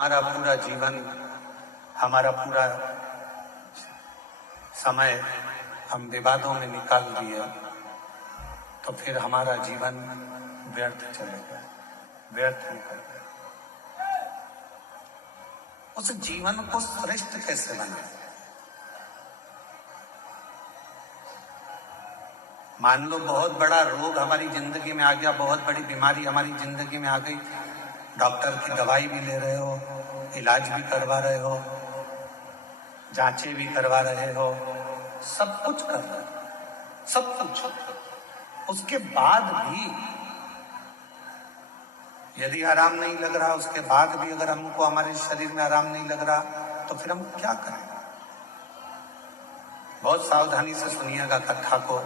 हमारा पूरा जीवन, हमारा पूरा समय हम विवादों में निकाल दिए तो फिर हमारा जीवन व्यर्थ चलेगा, व्यर्थ निकलेगा। उस जीवन को श्रेष्ठ कैसे बनाए? मान लो बहुत बड़ा रोग हमारी जिंदगी में आ गया, बहुत बड़ी बीमारी हमारी जिंदगी में आ गई, डॉक्टर की दवाई भी ले रहे हो, इलाज भी करवा रहे हो, जांचें भी करवा रहे हो, सब कुछ कर रहे हो, सब कुछ। उसके बाद भी यदि आराम नहीं लग रहा, उसके बाद भी अगर हमको हमारे शरीर में आराम नहीं लग रहा, तो फिर हम क्या करें? बहुत सावधानी से सुनिएगा कथा को,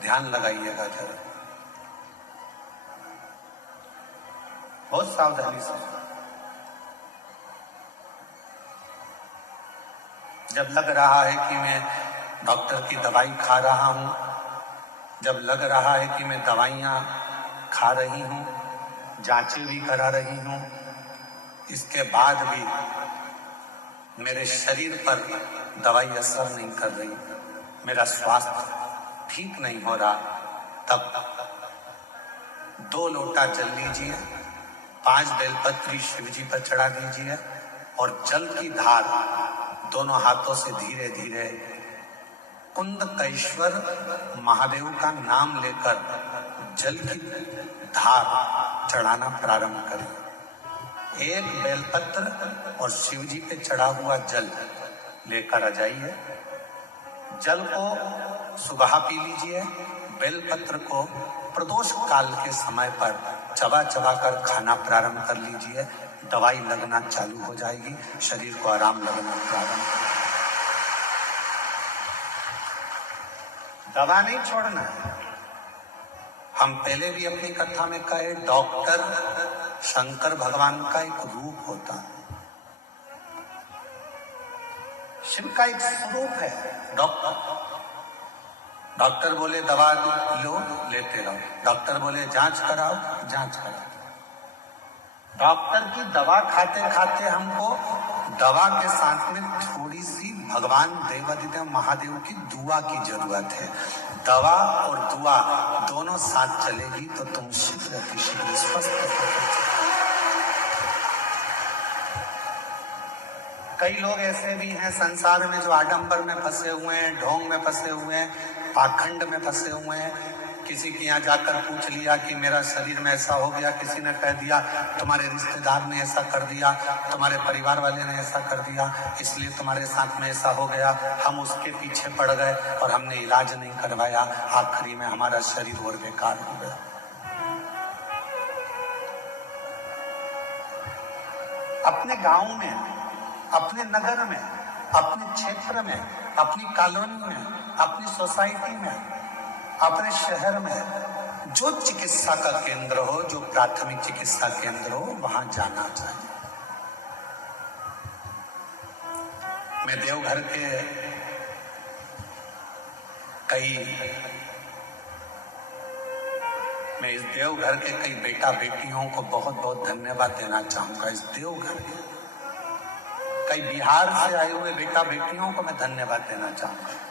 ध्यान लगाइएगा जरा, बहुत सावधानी से। जब लग रहा है कि मैं डॉक्टर की दवाई खा रहा हूं, जब लग रहा है कि मैं दवाइयां खा रही हूं, जांचें भी करा रही हूं, इसके बाद भी मेरे शरीर पर दवाई असर नहीं कर रही, मेरा स्वास्थ्य ठीक नहीं हो रहा, तब 2 लोटा जल लीजिए, 5 बेलपत्री शिव जी पर चढ़ा दीजिए और जल की धार दोनों हाथों से धीरे धीरे कुंदकेश्वर महादेव का नाम लेकर जल की धार चढ़ाना प्रारंभ करें। 1 बेलपत्र और शिव जी पे चढ़ा हुआ जल लेकर आ जाइए। जल को सुबह पी लीजिए, बेलपत्र को प्रदोष काल के समय पर चबा चबा कर खाना प्रारंभ कर लीजिए। दवाई लगना चालू हो जाएगी, शरीर को आराम लगना प्रारंभ। दवा नहीं छोड़ना है। हम पहले भी अपनी कथा में कहे, डॉक्टर शंकर भगवान का एक रूप होता है, शिव का एक स्वरूप है डॉक्टर। डॉक्टर बोले दवा लो, लेते रहो, डॉक्टर बोले जांच कराओ, जांच कराओ। डॉक्टर की दवा खाते खाते हमको दवा के साथ में थोड़ी सी भगवान देवाधिदेव महादेव की दुआ की जरूरत है। दवा और दुआ दोनों साथ चलेगी तो तुम शीघ्र अतिशीघ्र स्वस्थ हो। कई लोग ऐसे भी हैं संसार में जो आडंबर में फंसे हुए हैं, ढोंग में फंसे हुए हैं, पाखंड में फंसे हुए हैं। किसी के यहाँ जाकर पूछ लिया कि मेरा शरीर में ऐसा हो गया, किसी ने कह दिया तुम्हारे रिश्तेदार ने ऐसा कर दिया, तुम्हारे परिवार वाले ने ऐसा कर दिया, इसलिए तुम्हारे साथ में ऐसा हो गया। हम उसके पीछे पड़ गए और हमने इलाज नहीं करवाया, आखिरी में हमारा शरीर और बेकार हो गया। अपने गांव में, अपने नगर में, अपने क्षेत्र में, अपनी कॉलोनी में, अपनी सोसाइटी में, अपने शहर में जो चिकित्सा का केंद्र हो, जो प्राथमिक चिकित्सा केंद्र हो, वहां जाना चाहिए। मैं देवघर के इस देवघर के कई बेटा बेटियों को बहुत बहुत धन्यवाद देना चाहूंगा। इस देवघर के कई बिहार से आए हुए बेटा बेटियों को मैं धन्यवाद देना चाहूंगा।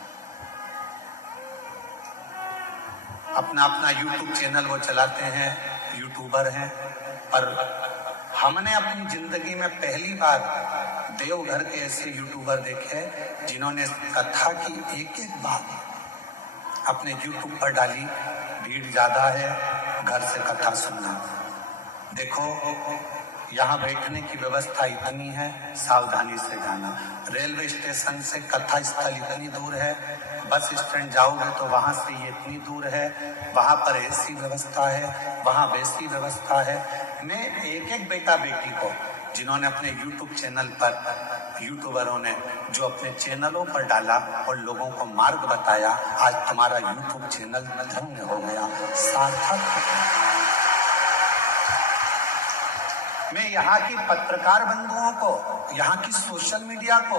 अपना अपना यूट्यूब चैनल वो चलाते हैं, यूट्यूबर हैं, पर हमने अपनी जिंदगी में पहली बार देवघर के ऐसे यूट्यूबर देखे जिन्होंने कथा की एक एक बात अपने यूट्यूब पर डाली। भीड़ ज्यादा है, घर से कथा सुनना। देखो यहाँ बैठने की व्यवस्था इतनी है, सावधानी से जाना। रेलवे स्टेशन से कथा स्थल इतनी दूर है, बस स्टैंड जाओगे तो वहां से ये इतनी दूर है, वहां पर ऐसी व्यवस्था है, वहां वैसी व्यवस्था है। मैं एक एक बेटा बेटी को जिन्होंने अपने यूट्यूब चैनल पर, यूट्यूबरों ने जो अपने चैनलों पर डाला और लोगों को मार्ग बताया, आज तुम्हारा यूट्यूब चैनल धन्य हो गया, सार्थक। मैं यहाँ की पत्रकार बंधुओं को, यहाँ की सोशल मीडिया को,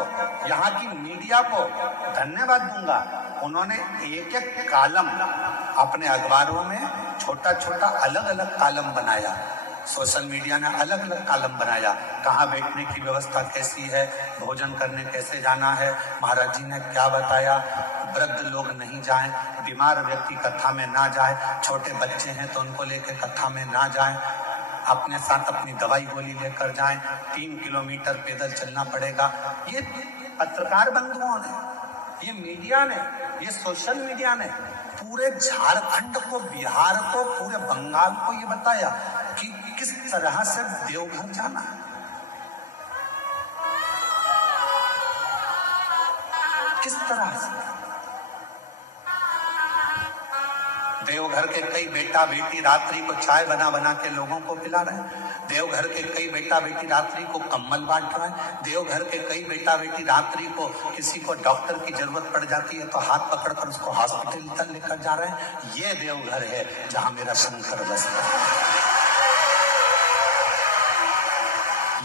यहाँ की मीडिया को धन्यवाद दूंगा। उन्होंने एक एक कॉलम अपने अखबारों में छोटा छोटा अलग अलग कॉलम बनाया सोशल मीडिया ने अलग अलग कॉलम बनाया, कहाँ बैठने की व्यवस्था कैसी है, भोजन करने कैसे जाना है, महाराज जी ने क्या बताया, वृद्ध लोग नहीं जाएं, बीमार व्यक्ति कथा में ना जाए, छोटे बच्चे हैं तो उनको लेकर कथा में ना जाएं, अपने साथ अपनी दवाई गोली लेकर जाएं, 3 किलोमीटर पैदल चलना पड़ेगा। ये पत्रकार बंधुओं ने, ये मीडिया ने, ये सोशल मीडिया ने पूरे झारखंड को, बिहार को, पूरे बंगाल को ये बताया कि किस तरह से देवघर जाना है। किस तरह से देवघर के कई बेटा बेटी रात्रि को चाय बना बना के लोगों को पिला रहे हैं। देवघर के कई बेटा बेटी रात्रि को कंबल बांट रहे हैं। देवघर के कई बेटा बेटी रात्रि को किसी को डॉक्टर की जरूरत पड़ जाती है तो हाथ पकड़कर उसको हॉस्पिटल तक लेकर जा रहे हैं। ये देवघर है जहां मेरा शंकर बसता है।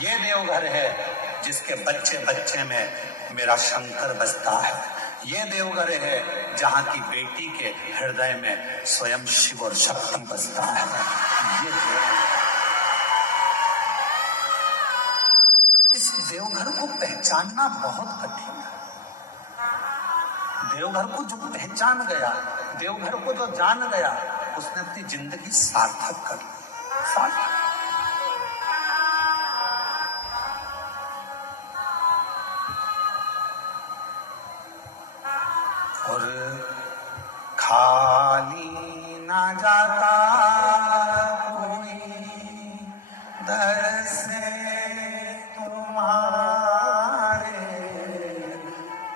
ये देवघर है जिसके बच्चे बच्चे में मेरा शंकर बसता है। ये देवघर है जहां की बेटी के हृदय में स्वयं शिव और शक्ति बसता है। ये इस देवघर को पहचानना बहुत कठिन है। देवघर को जो पहचान गया, देवघर को जो जान गया, उसने अपनी जिंदगी सार्थक कर ली। सार्थक। और खाली ना जाता कोई दर से तुम्हारे,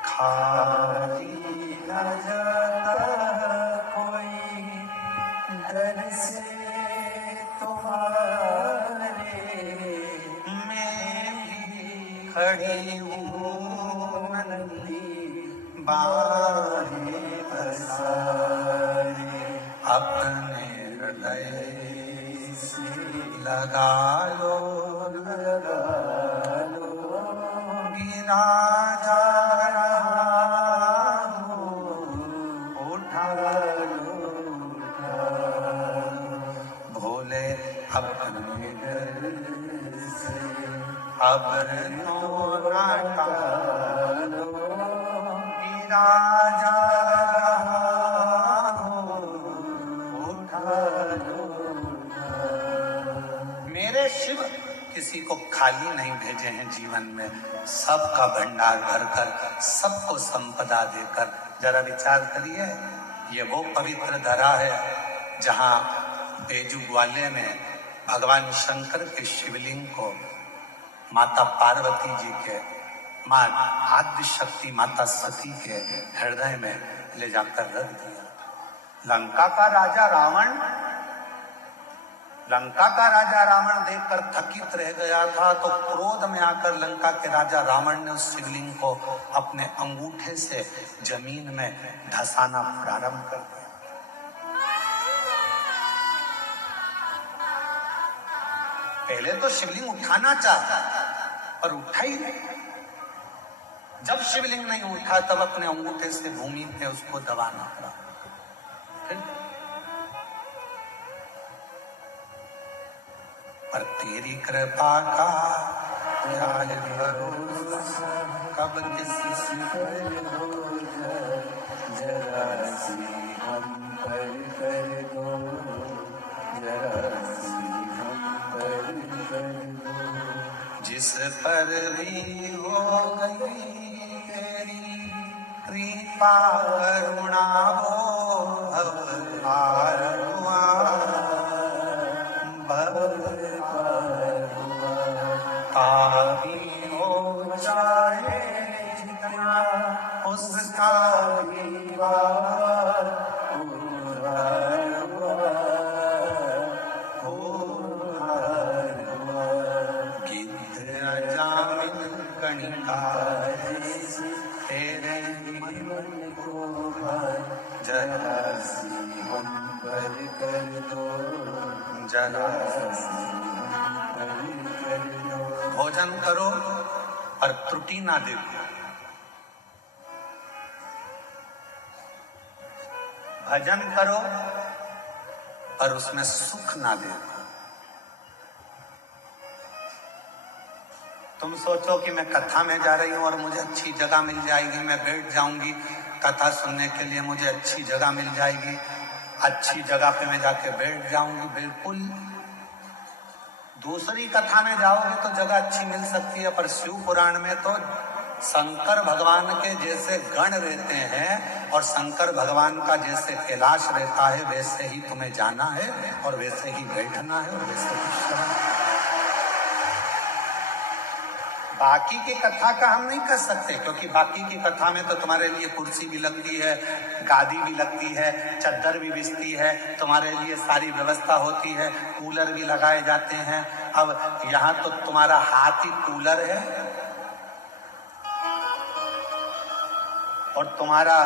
खाली ना जाता कोई दर से तुम्हारे, मैं भी खड़ी हूँ नंदी बारे पसारे, अपने हृदय से लगा लो, गिरा जा रहा हूँ, उठा लो, भोले अपने घर से अब नो नाटा लो, जा रहा हूँ, उठा लो। मेरे शिव किसी को खाली नहीं भेजे हैं जीवन में, सबका भंडार भरकर, सबको संपदा देकर। जरा विचार करिए, ये वो पवित्र धरा है जहां बेजू ग्वालियर में भगवान शंकर के शिवलिंग को माता पार्वती जी के, मां आद्य शक्ति माता सती के हृदय में ले जाकर रख दिया। लंका का राजा रावण देखकर थकित रह गया था, तो क्रोध में आकर लंका के राजा रावण ने उस शिवलिंग को अपने अंगूठे से जमीन में धंसाना प्रारंभ कर दिया। पहले तो शिवलिंग उठाना चाहा पर उठा ही नहीं। जब शिवलिंग नहीं उठा तब अपने अंगूठे से भूमि पे उसको दबाना पड़ा। पर तेरी कृपा का क्या है भरोसा, कब किसी से हो जरा सी हम पर कर दो, जरा सी हम पर कर दो। जिस पर भी हो गई कृपा करुणा वो भवभार हुआ, भवभार हुआ। पापी हो चाहे जितना उसका भी बार पूरा हुआ, पूरा हुआ। गिद्ध अजामिन कणिका तेरे मन को जरा सी हम पर कर दो, जरा सी हम पर कर दो। भोजन करो पर त्रुटि ना देखो, भजन करो पर उसमें सुख ना देखो, तुम सोचो कि मैं कथा में जा रही हूँ और मुझे अच्छी जगह मिल जाएगी, मैं बैठ जाऊंगी कथा सुनने के लिए, मुझे अच्छी जगह मिल जाएगी, अच्छी जगह पे मैं जाके बैठ जाऊंगी। बिल्कुल दूसरी कथा में जाओगे तो जगह अच्छी मिल सकती है, पर शिव पुराण में तो शंकर भगवान के जैसे गण रहते हैं और शंकर भगवान का जैसे कैलाश रहता है वैसे ही तुम्हें जाना है और वैसे ही बैठना है और वैसे ही बाकी की कथा का हम नहीं कर सकते, क्योंकि बाकी की कथा में तो तुम्हारे लिए कुर्सी भी लगती है, गादी भी लगती है, चद्दर भी बिछती है, तुम्हारे लिए सारी व्यवस्था होती है, कूलर भी लगाए जाते हैं। अब यहाँ तो तुम्हारा हाथ ही कूलर है और तुम्हारा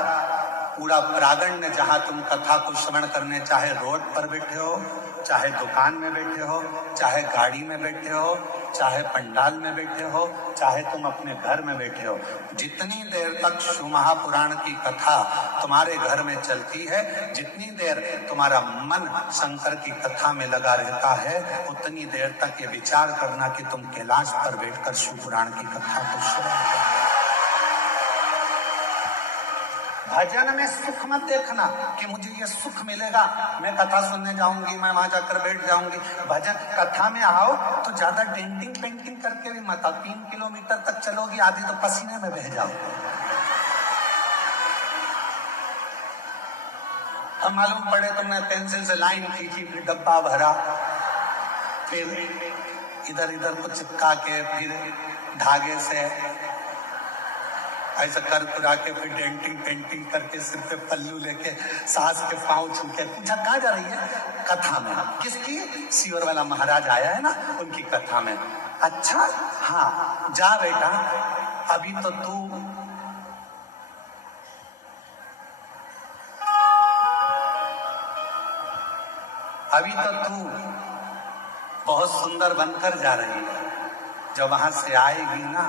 पूरा प्रांगण जहां तुम कथा को श्रवण करने, चाहे रोड पर बैठे हो, चाहे दुकान में बैठे हो, चाहे गाड़ी में बैठे हो, चाहे पंडाल में बैठे हो, चाहे तुम अपने घर में बैठे हो, जितनी देर तक शिव महापुराण की कथा तुम्हारे घर में चलती है, जितनी देर तुम्हारा मन शंकर की कथा में लगा रहता है, उतनी देर तक ये विचार करना कि तुम कैलाश पर बैठकर शिव पुराण की कथा को श्रवण करो। भजन में सुख मत देखना कि मुझे ये सुख मिलेगा, मैं कथा सुनने जाऊंगी, मैं वहां जाकर बैठ जाऊंगी। भजन कथा में आओ तो ज्यादा डेंटिंग पेंटिंग करके भी मत आओ। 3 किलोमीटर तक चलोगी, आधी तो पसीने में बह जाओ। अब मालूम पड़े तुमने पेंसिल से लाइन खींची, फिर डब्बा भरा, फिर इधर इधर को चिपका के, फिर धागे से ऐसा कर कुरा के, फिर डेंटिंग पेंटिंग करके, सिर पे पल्लू लेके, सास के पांव छू के, पूछा कहाँ जा रही है? कथा में। किसकी? सीवर वाला महाराज आया है ना, उनकी कथा में। अच्छा हाँ जा बेटा, अभी तो तू बहुत सुंदर बनकर जा रही है। जब वहां से आएगी ना,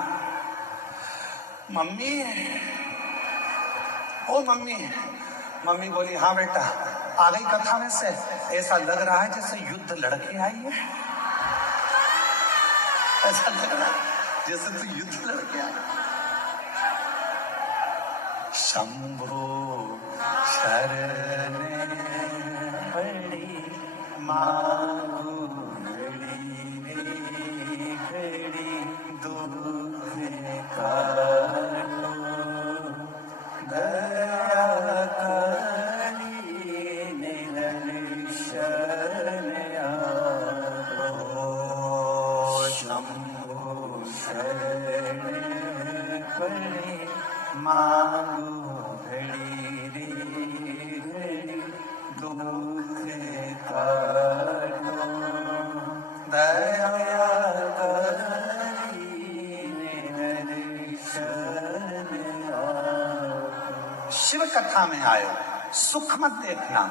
मम्मी, ओ मम्मी, मम्मी बोली हाँ बेटा, आ गई कथा में से? ऐसा लग रहा है जैसे युद्ध लड़के आई है, ऐसा लग रहा है जैसे तू युद्ध लड़के आई। शंभो शरणे पड़ी मांगू घड़ी दुख का शिव कथा में आयो, सुख मत देखना।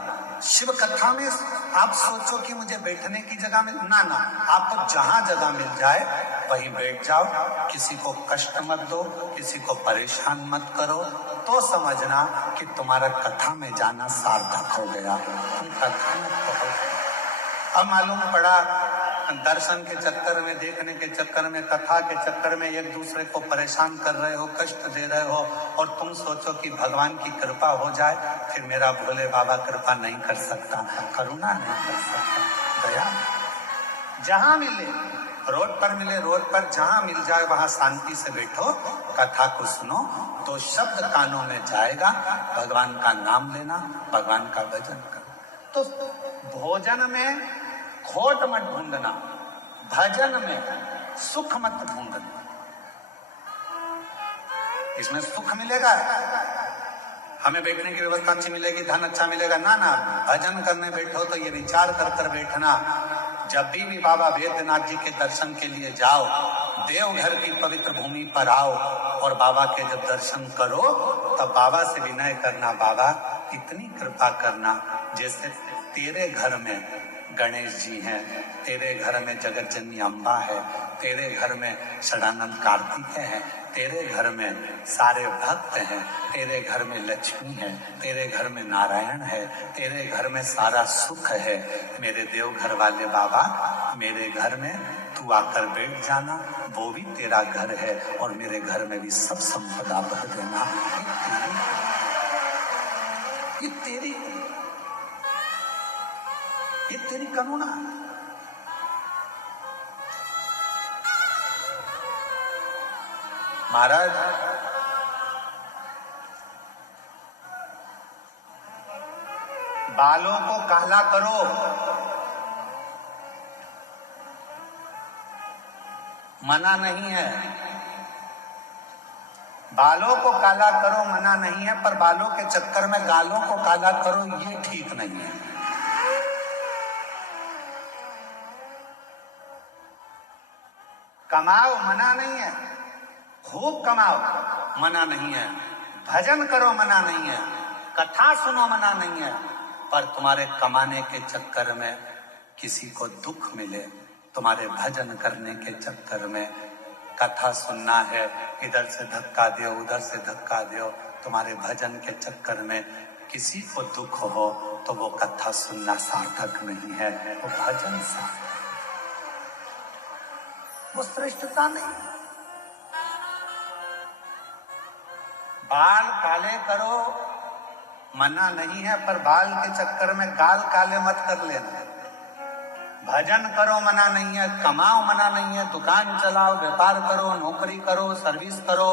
शिव कथा में आप सोचो कि मुझे बैठने की जगह मिल, ना ना, आपको जहां जगह मिल जाए वहीं बैठ जाओ। किसी को कष्ट मत दो, किसी को परेशान मत करो, तो समझना कि तुम्हारा कथा में जाना सार्थक हो गया। तुम कथा में अब मालूम पड़ा दर्शन के चक्कर में, देखने के चक्कर में, कथा के चक्कर में एक दूसरे को परेशान कर रहे हो, कष्ट दे रहे हो, और तुम सोचो कि भगवान की कृपा हो जाए। फिर मेरा भोले बाबा कृपा नहीं कर सकता, करुणा नहीं कर सकता, दया। जहां मिले, रोड पर मिले, रोड पर जहां मिल जाए वहां शांति से बैठो, कथा को सुनो, तो शब्द कानों में जाएगा, भगवान का नाम लेना, भगवान का भजन करना। तो भोजन में खोट मत ढूंढना, भजन में सुख मत ढूंढना। इसमें सुख मिलेगा, हमें बैठने की व्यवस्था अच्छी मिलेगी, धन अच्छा मिलेगा, ना ना। भजन करने बैठो तो ये विचार कर कर बैठना, जब भी बाबा वैद्यनाथ जी के दर्शन के लिए जाओ, देवघर की पवित्र भूमि पर आओ और बाबा के जब दर्शन करो तब बाबा से विनय करना, बाबा इतनी कृपा करना जैसे तेरे घर में गणेश जी हैं, तेरे घर में जगत जननी अम्बा है, तेरे घर में षडानंद कार्तिक है, तेरे घर में सारे भक्त हैं, तेरे घर में लक्ष्मी है, तेरे घर में नारायण है, तेरे घर में सारा सुख है। मेरे देवघर वाले बाबा, मेरे घर में तू आकर बैठ जाना, वो भी तेरा घर है और मेरे घर में भी सब संपदा भर देना। ये तेरी करुणा। महाराज, बालों को काला करो, मना नहीं है। बालों को काला करो मना नहीं है, पर बालों के चक्कर में गालों को काला करो ये ठीक नहीं है। कमाओ मना नहीं है, खूब कमाओ मना नहीं है, भजन करो मना नहीं है, कथा सुनो मना नहीं है, पर तुम्हारे कमाने के चक्कर में किसी को दुख मिले, तुम्हारे भजन करने के चक्कर में कथा सुनना है, इधर से धक्का दो उधर से धक्का दो, तुम्हारे भजन के चक्कर में किसी को दुख हो तो वो कथा सुनना सार्थक नहीं है, वो भजन सार्थक, वो श्रेष्ठता नहीं। बाल काले करो मना नहीं है, पर बाल के चक्कर में गाल काले मत कर लेना। भजन करो मना नहीं है, कमाओ मना नहीं है, दुकान चलाओ, व्यापार करो, नौकरी करो, सर्विस करो,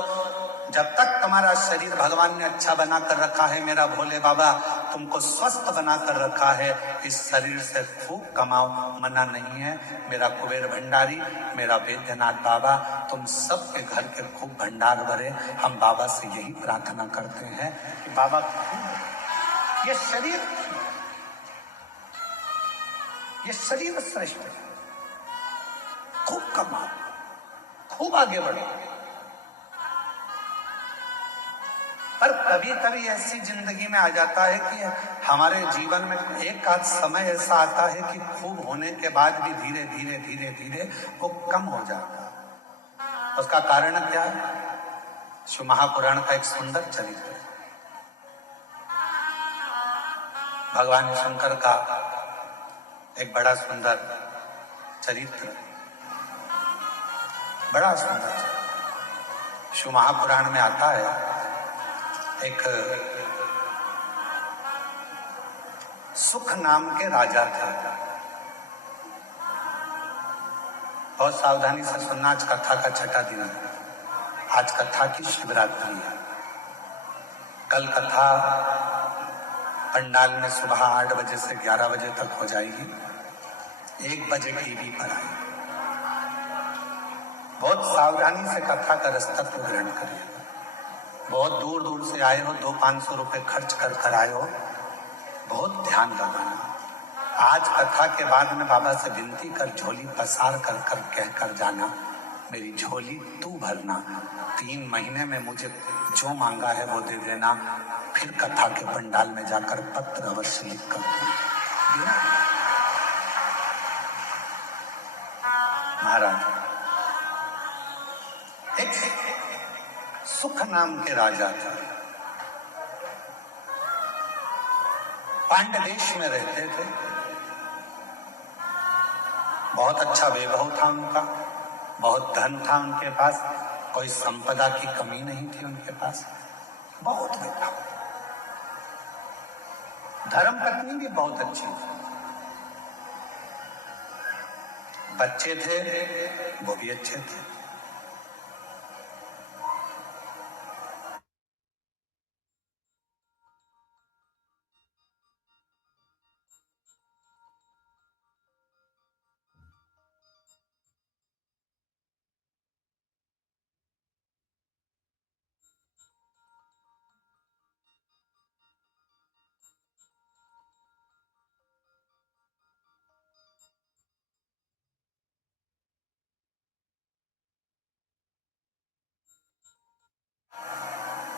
जब तक तुम्हारा शरीर भगवान ने अच्छा बना कर रखा है, मेरा भोले बाबा तुमको स्वस्थ बना कर रखा है, इस शरीर से खूब कमाओ मना नहीं है। मेरा कुबेर भंडारी, मेरा वैद्यनाथ बाबा, तुम सबके घर के खूब भंडार भरे। हम बाबा से यही प्रार्थना करते हैं कि बाबा ये शरीर श्रेष्ठ है, खूब कमाओ, खूब आगे बढ़ो। पर कभी कभी ऐसी जिंदगी में आ जाता है कि हमारे जीवन में एक आध समय ऐसा आता है कि खूब होने के बाद भी धीरे धीरे धीरे धीरे वो कम हो जाता है। उसका कारण क्या है? शिव महापुराण का एक सुंदर चरित्र है। भगवान शंकर का एक बड़ा सुंदर चरित्र, बड़ा सुंदर चरित्र शिव महापुराण में आता है। एक सुख नाम के राजा थे। बहुत सावधानी से सुनना, आज कथा का छठा दिन है। आज कथा की शिवरात्रि है। कल कथा पंडाल में सुबह 8 बजे से 11 बजे तक हो जाएगी। 1 बजे टीवी पर आएगी। बहुत सावधानी से कथा का रस्तक ग्रहण करिए। बहुत दूर दूर से आए हो, 200-500 रुपए खर्च कर आए हो, बहुत ध्यान लगाना। आज कथा के बाद में बाबा से विनती कर, झोली पसार कर कह कर जाना, मेरी झोली तू भरना, 3 महीने में मुझे जो मांगा है वो दे देना। फिर कथा के पंडाल में जाकर पत्र अवश्य लिख कर महाराज। एक सुख नाम के राजा थे, पांड्य देश में रहते थे। बहुत अच्छा वैभव था उनका, बहुत धन था उनके पास, कोई संपदा की कमी नहीं थी उनके पास, बहुत वैभव। धर्म पत्नी भी बहुत अच्छी थी, बच्चे थे वो भी अच्छे थे।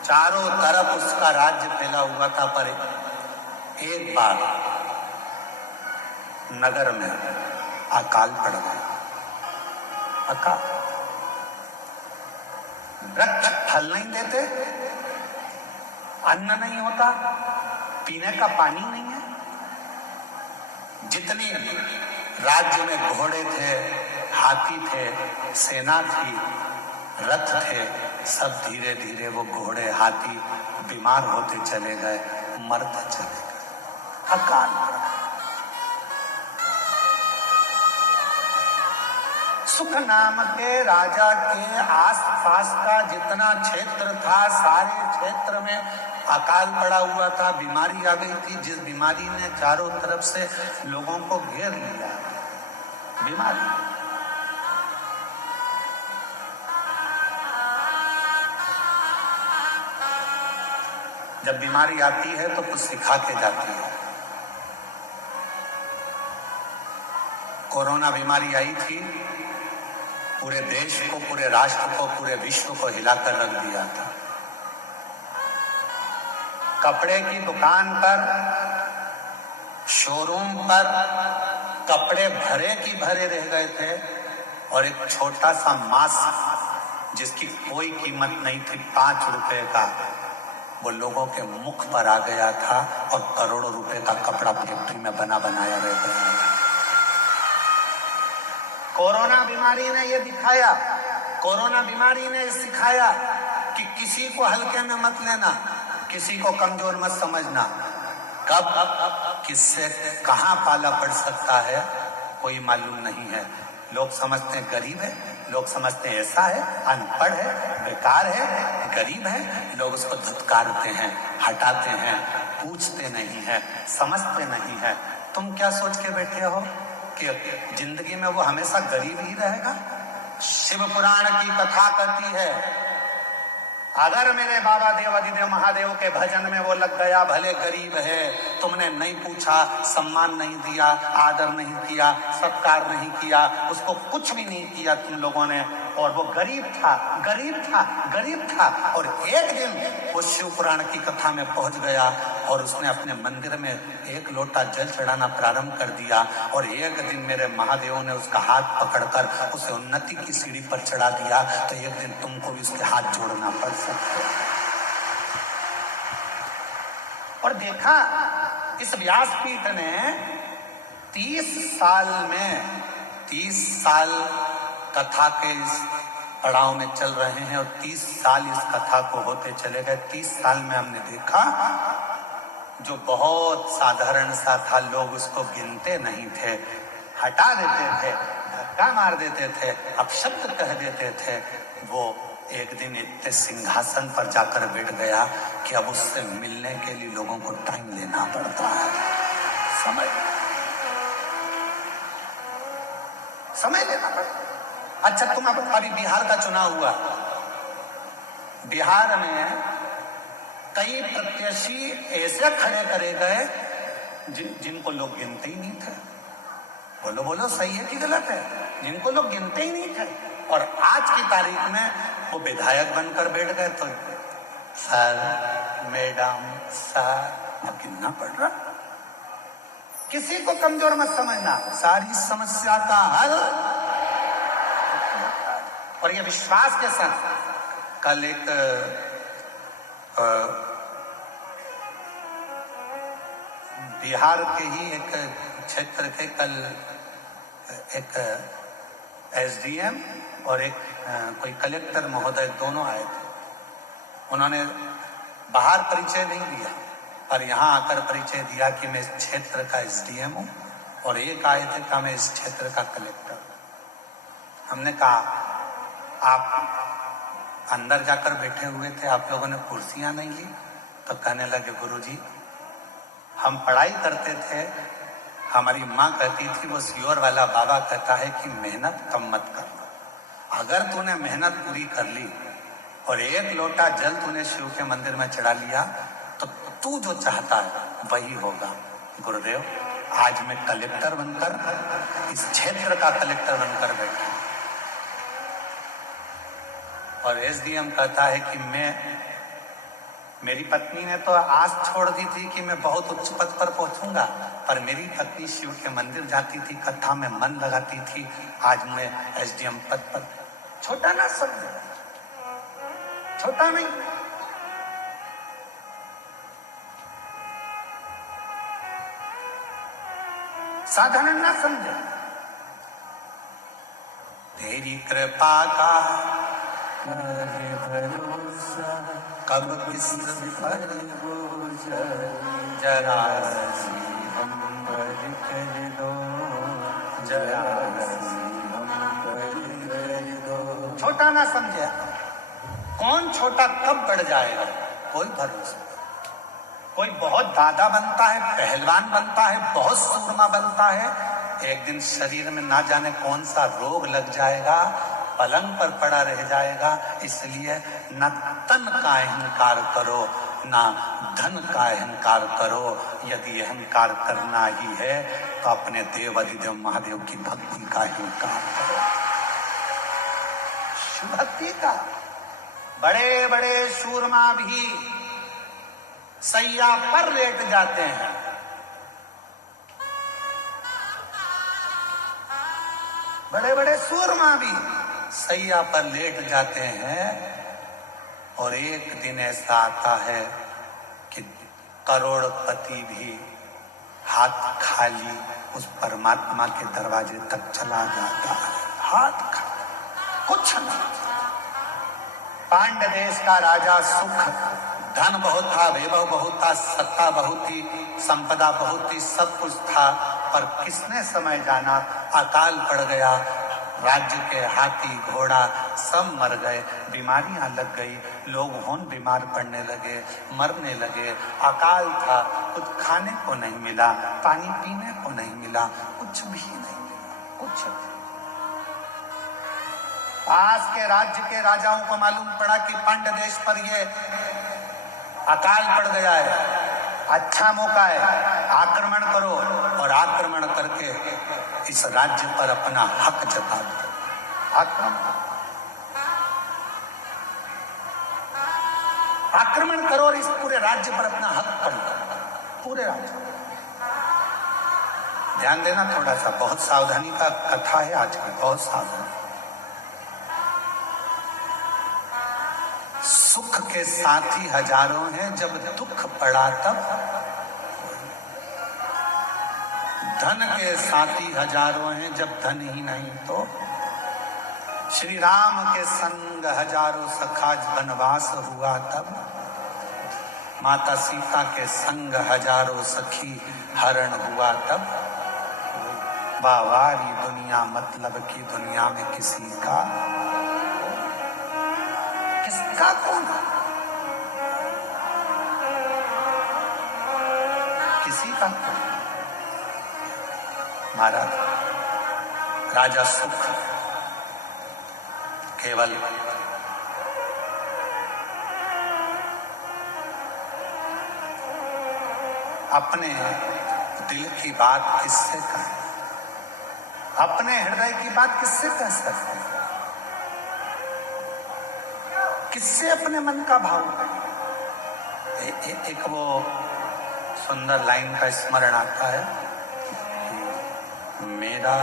चारों तरफ उसका राज्य फैला हुआ था, पर एक बार नगर में अकाल पड़ गया। अकाल, वृक्ष फल नहीं देते, अन्न नहीं होता, पीने का पानी नहीं है। जितनी राज्य में घोड़े थे, हाथी थे, सेना थी, रथ थे, सब धीरे धीरे वो घोड़े हाथी बीमार होते चले गए, मरते चले गए। अकाल सुख नाम के राजा के आसपास का जितना क्षेत्र था, सारे क्षेत्र में अकाल पड़ा हुआ था, बीमारी आ गई थी, जिस बीमारी ने चारों तरफ से लोगों को घेर लिया। बीमारी जब बीमारी आती है तो कुछ सिखा के जाती है। कोरोना बीमारी आई थी, पूरे देश को, पूरे राष्ट्र को, पूरे विश्व को हिलाकर रख दिया था। कपड़े की दुकान पर, शोरूम पर कपड़े भरे की भरे रह गए थे और एक छोटा सा मास्क जिसकी कोई कीमत नहीं थी, 5 रुपए का, वो लोगों के मुख पर आ गया था और करोड़ों रुपए का कपड़ा फैक्ट्री में बना बनाया रह गया। कोरोना बीमारी ने ये दिखाया, कोरोना बीमारी ने सिखाया कि किसी को हल्के में मत लेना, किसी को कमजोर मत समझना। कब किससे कहां पाला पड़ सकता है कोई मालूम नहीं है। लोग समझते हैं गरीब है, लोग समझते हैं ऐसा है, अनपढ़ है, बेकार है, गरीब है, लोग उसको धुतकारते हैं, हटाते हैं, पूछते नहीं है, समझते नहीं है। तुम क्या सोच के बैठे हो कि जिंदगी में वो हमेशा गरीब ही रहेगा? शिव पुराण की कथा कहती है, अगर मेरे बाबा देवाधिदेव महादेव के भजन में वो लग गया, भले गरीब है, तुमने नहीं पूछा, सम्मान नहीं दिया, आदर नहीं किया, सत्कार नहीं किया, उसको कुछ भी नहीं किया तुम लोगों ने, और वो गरीब था, गरीब था, गरीब था, और एक दिन वो शिव पुराण की कथा में पहुंच गया और उसने अपने मंदिर में 1 लोटा जल चढ़ाना प्रारंभ कर दिया, और एक दिन मेरे महादेव ने उसका हाथ पकड़कर उसे उन्नति की सीढ़ी पर चढ़ा दिया। तो एक दिन तुमको भी उसके हाथ जोड़ना पड़ सकता है। और देखा, इस व्यासपीठ ने 30 साल में, 30 साल कथा के इस पड़ाव में चल रहे हैं और 30 साल इस कथा को होते चले गए। 30 साल में हमने देखा जो बहुत साधारण सा था, लोग उसको गिनते नहीं थे, हटा देते थे, धक्का मार देते थे, अपशब्द कह देते थे, वो एक दिन इतने सिंहासन पर जाकर बैठ गया कि अब उससे मिलने के लिए लोगों को टाइम लेना पड़ता है। समय लेना पड़ता। अच्छा, तुम अभी बिहार का चुनाव हुआ, बिहार में कई प्रत्याशी ऐसे खड़े करे गए जिनको लोग गिनते ही नहीं थे। बोलो बोलो, सही है कि गलत है? जिनको लोग गिनते ही नहीं थे, और आज की तारीख में वो विधायक बनकर बैठ गए। तो सर, मैडम, सर, अब गिनना पड़ रहा। किसी को कमजोर मत समझना, सारी समस्या का हल, और ये विश्वास के साथ। कल एक बिहार के ही एक क्षेत्र के कल एक एसडीएम और एक कोई कलेक्टर महोदय दोनों आए थे। उन्होंने बाहर परिचय नहीं दिया, पर यहाँ आकर परिचय दिया कि मैं इस क्षेत्र का एसडीएम हूँ, और एक आए थे कि मैं इस क्षेत्र का कलेक्टर। हमने कहा, आप अंदर जाकर बैठे हुए थे, आप लोगों ने कुर्सियां नहीं ली? तो कहने लगे, गुरुजी, हम पढ़ाई करते थे, हमारी माँ कहती थी, वो सियोर वाला बाबा कहता है कि मेहनत कम मत करना। अगर तूने मेहनत पूरी कर ली और 1 लोटा जल तूने शिव के मंदिर में चढ़ा लिया, तो तू जो चाहता है वही होगा। गुरुदेव, आज मैं कलेक्टर बनकर, इस क्षेत्र का कलेक्टर बनकर बैठा, और एसडीएम कहता है कि मेरी पत्नी ने तो आस छोड़ दी थी कि मैं बहुत उच्च पद पर पहुंचूंगा, पर मेरी पत्नी शिव के मंदिर जाती थी, कथा में मन लगाती थी, आज मैं एसडीएम पद पर। छोटा ना समझे, छोटा नहीं, साधारण ना समझे। तेरी कृपा का भरोसा कब किस पर हो जाए, जरा हम पर कर दो, जरा हम पर कर दो। छोटा ना समझे, कौन छोटा कब बढ़ जाएगा कोई भरोसा। कोई बहुत दादा बनता है, पहलवान बनता है, बहुत सूरमा बनता है, एक दिन शरीर में ना जाने कौन सा रोग लग जाएगा, पलंग पर पड़ा रह जाएगा। इसलिए न तन का अहंकार करो, ना धन का अहंकार करो। यदि अहंकार करना ही है तो अपने देव अधिदेव महादेव की भक्ति का अहंकार करो, भक्ति का। बड़े बड़े सूरमा भी सैया पर लेट जाते हैं, बड़े बड़े सूरमा भी सैया पर लेट जाते हैं। और एक दिन ऐसा आता है कि करोड़पति भी हाथ खाली उस परमात्मा के दरवाजे तक चला जाता है, हाथ खाली, कुछ नहीं। पांड्य देश का राजा सुख, धन बहुत था, वैभव बहुत था, सत्ता बहुत थी, संपदा बहुत थी, सब कुछ था, पर किसने समय जाना अकाल पड़ गया। राज्य के हाथी घोड़ा सब मर गए, बीमारियां लग गई, लोग होन बीमार पड़ने लगे, मरने लगे। अकाल था, कुछ खाने को नहीं मिला, पानी पीने को नहीं मिला, कुछ भी नहीं मिला, कुछ भी। पास के राज्य के राजाओं को मालूम पड़ा कि पांड्य देश पर ये अकाल पड़ गया है, अच्छा मौका है, आक्रमण करो और आक्रमण करके इस राज्य पर अपना हक जता दो। आक्रमण करो और इस पूरे राज्य पर अपना हक कर लो, पूरे राज्य। ध्यान देना थोड़ा सा, बहुत सावधानी का कथा है आज की, बहुत सावधानी। सुख के साथी हजारों हैं, जब दुख पड़ा तब धन के साथी हजारों हैं, जब धन ही नहीं तो। श्री राम के संग हजारों सखा वनवास हुआ तब, माता सीता के संग हजारों सखी हरण हुआ तब। बावारी दुनिया मतलब की दुनिया में किसी का किसका कौन, किसी का कौन। महाराज राजा सुख केवल अपने दिल की बात किससे कहें, अपने हृदय की बात किससे कह सकते हैं, किससे अपने मन का भाव कहें। एक वो सुंदर लाइन का स्मरण आता है, मेरा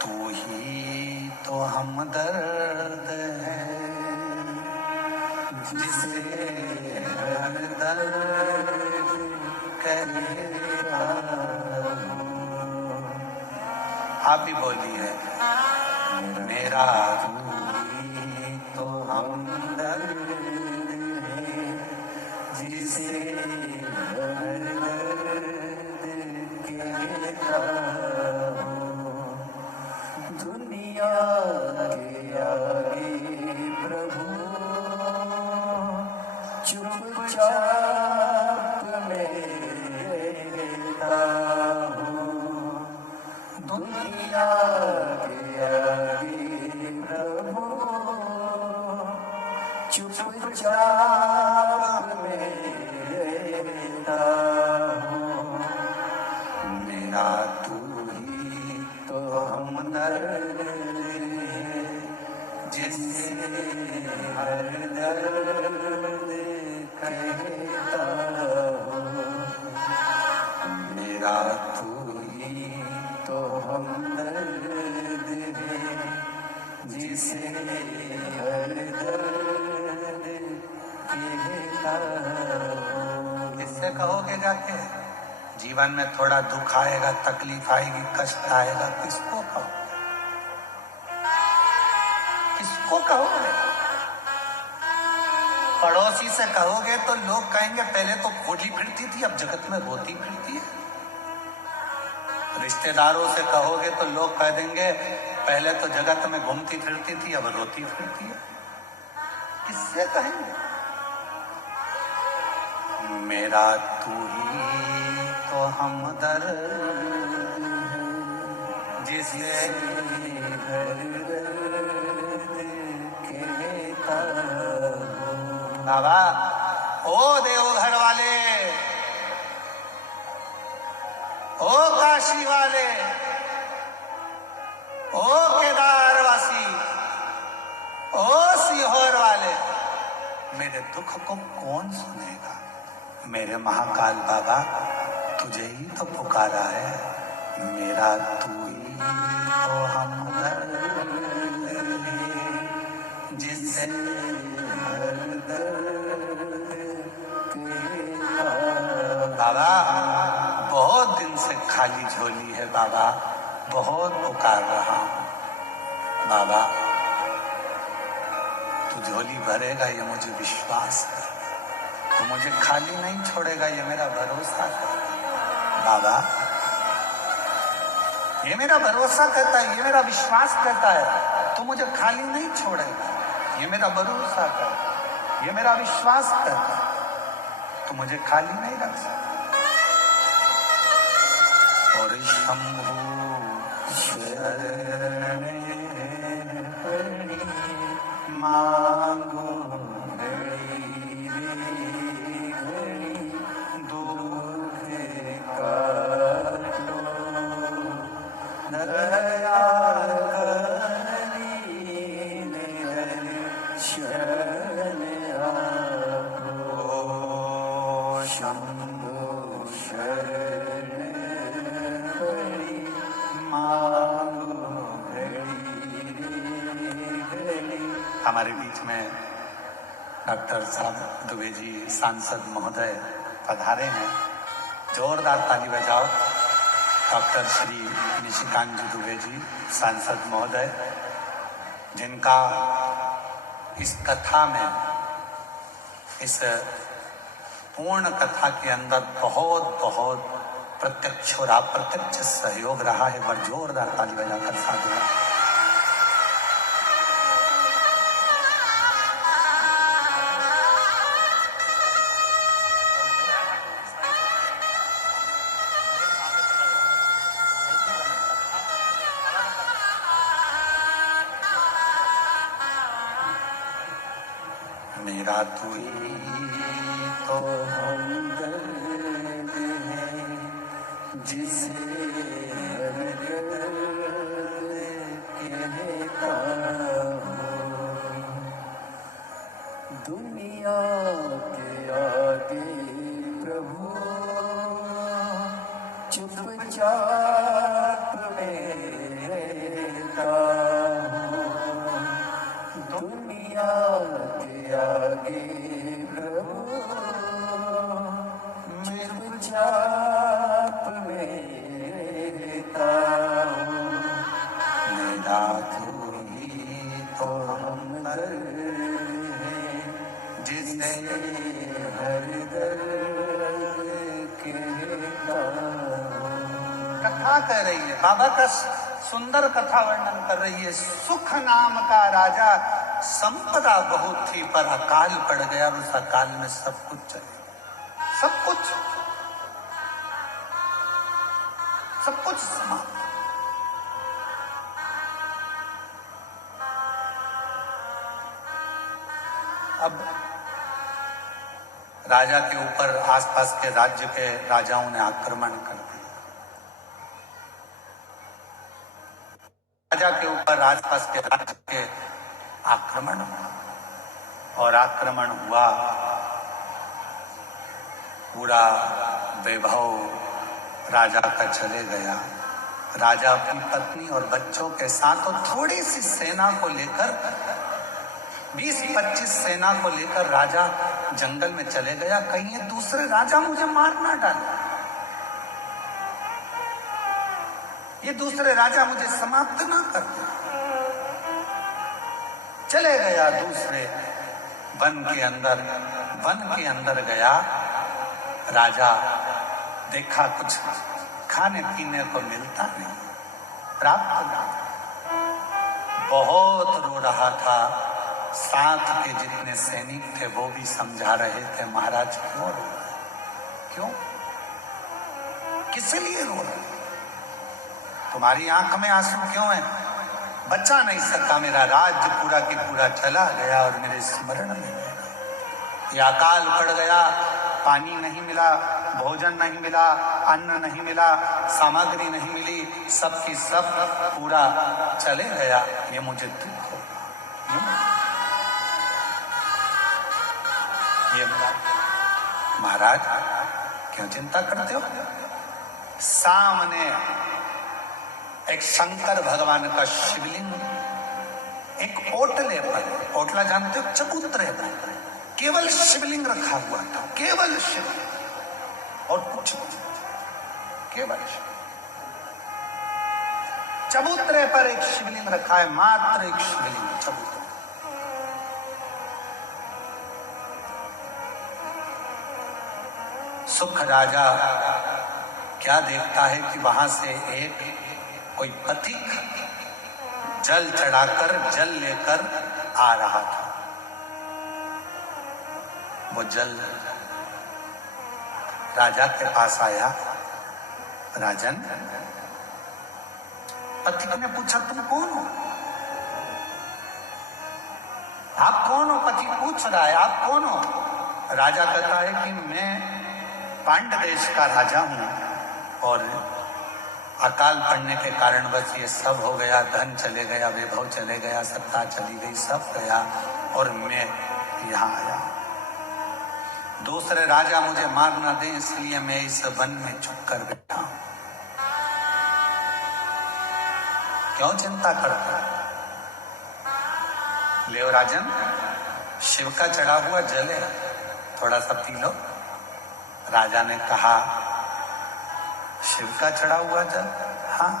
तू ही तो हमदर्द है, जिसे हर दर्द कहता हूं। आप भी बोलिए, मेरा तू ही तो हमदर्द है, जिसे हर दर्द कहता हूं। दुनिया के आगे प्रभु चुपचाप में रहता हूँ। दुनिया के आगे प्रभु चुपचाप में रहता हूँ। मेरा तू ही तो हमदर्द है, जिससे हर दर्द कहता हूँ। मेरा तू ही तो हमदर्द है, जिसे हर दर्द कहता हूँ। किससे कहोगे जाके? जीवन में थोड़ा दुख आएगा, तकलीफ आएगी, कष्ट आएगा, किसको कहो? कहोगे? पड़ोसी से कहोगे तो लोग कहेंगे पहले तो खोजी फिरती थी, अब जगत में रोती फिरती है। रिश्तेदारों से कहोगे तो लोग कह देंगे पहले तो जगत में घूमती फिरती थी, अब रोती फिरती है। किससे कहेंगे? मेरा तू ही तो हमदर्द जिसे बाबा, ओ देवघर वाले, ओ काशी वाले, ओ केदारवासी, ओ सीहोर वाले, मेरे दुख को कौन सुनेगा? मेरे महाकाल बाबा, तुझे ही तो पुकारा है। मेरा तू ही तो हमदर्द जिससे बाबा, बहुत दिन से खाली झोली है बाबा, बहुत पुकार रहा हूं बाबा, तू झोली भरेगा ये मुझे विश्वास है, तो मुझे खाली नहीं छोड़ेगा ये मेरा भरोसा है बाबा, ये मेरा भरोसा कहता है, ये मेरा विश्वास कहता है, तू मुझे खाली नहीं छोड़ेगा, ये मेरा भरोसा कहता है, ये मेरा विश्वास कहता है, तू मुझे खाली नहीं रख सकता। और शंभु शरण मांगो हमारे बीच में डॉक्टर साहब दुबे जी सांसद महोदय पधारे हैं। जोरदार ताली बजाओ। डॉक्टर श्री निशिकांत जी दुबे जी सांसद महोदय, जिनका इस कथा में, इस पूर्ण कथा के अंदर बहुत बहुत प्रत्यक्ष और अप्रत्यक्ष सहयोग रहा है। पर जोरदार ताली बजाकर साधु। मेरा तू ही तो हमदर्द है जिसे कहता हूँ, दुनिया के आगे प्रभु चुपचाप रहता हूँ, दुनिया के आगे प्रभु चुपचाप रहता हूँ, मेरा तू ही तो हमदर्द है जिसे हर दर्द कहता हूँ। कथा कह रही है, बाबा का सुंदर कथा वर्णन कर रही है। सुख नाम का राजा, संपदा बहुत थी पर अकाल पड़ गया और उस अकाल में सब कुछ चले गया, सब कुछ समाप्त। अब राजा के ऊपर आसपास के राज्य के राजाओं ने आक्रमण कर दिया। राजा के ऊपर आसपास के राज्य के आक्रमण हुआ और आक्रमण हुआ, पूरा वैभव राजा का चले गया। राजा अपनी पत्नी और बच्चों के साथ और थोड़ी सी सेना को लेकर, 20-25 सेना को लेकर राजा जंगल में चले गया। कहीं ये दूसरे राजा मुझे मार ना डाले, ये दूसरे राजा मुझे समाप्त ना कर दे। चले गया दूसरे वन के अंदर गया। राजा देखा कुछ खाने पीने को मिलता नहीं, प्राप्त नहीं। बहुत रो रहा था। साथ के जितने सैनिक थे वो भी समझा रहे थे, महाराज क्यों रो रहे, क्यों, किस लिए रो रहे, तुम्हारी आंख में आंसू क्यों है? बचा नहीं सका, मेरा राज्य पूरा की पूरा चला गया और मेरे स्मरण में गया। ये अकाल पड़ गया, पानी नहीं मिला, भोजन नहीं मिला, अन्न नहीं मिला, सामग्री नहीं मिली, सब की सब पूरा चले गया। ये मुझे दुख हो, ये महाराज क्यों चिंता करते हो? सामने एक शंकर भगवान का शिवलिंग एक ओटले पर, ओटला जानते हो, चबूतरे पर केवल शिवलिंग रखा हुआ था, केवल शिवलिंग और कुछ नहीं, केवल चबूतरे पर एक शिवलिंग रखा है, मात्र एक शिवलिंग चबूतरे। सुख राजा क्या देखता है कि वहां से एक कोई पथिक जल चढ़ाकर जल लेकर आ रहा था। वो जल राजा के पास आया। राजन, पथिक ने पूछा तुम कौन हो? आप कौन हो? पथिक पूछ रहा है आप कौन हो? राजा कहता है कि मैं पांड्य देश का राजा हूं और अकाल पड़ने के कारण बस ये सब हो गया, धन चले गया, वैभव चले गया, सत्ता चली गई, सब गया और मैं यहाँ आया। दूसरे राजा मुझे मार ना दे इसलिए मैं इस वन में छुप कर बैठा हूं। क्यों चिंता करते? ले राजन, शिव का चढ़ा हुआ जल है, थोड़ा सा पी लो। राजा ने कहा शिव का चढ़ा हुआ जल? हाँ।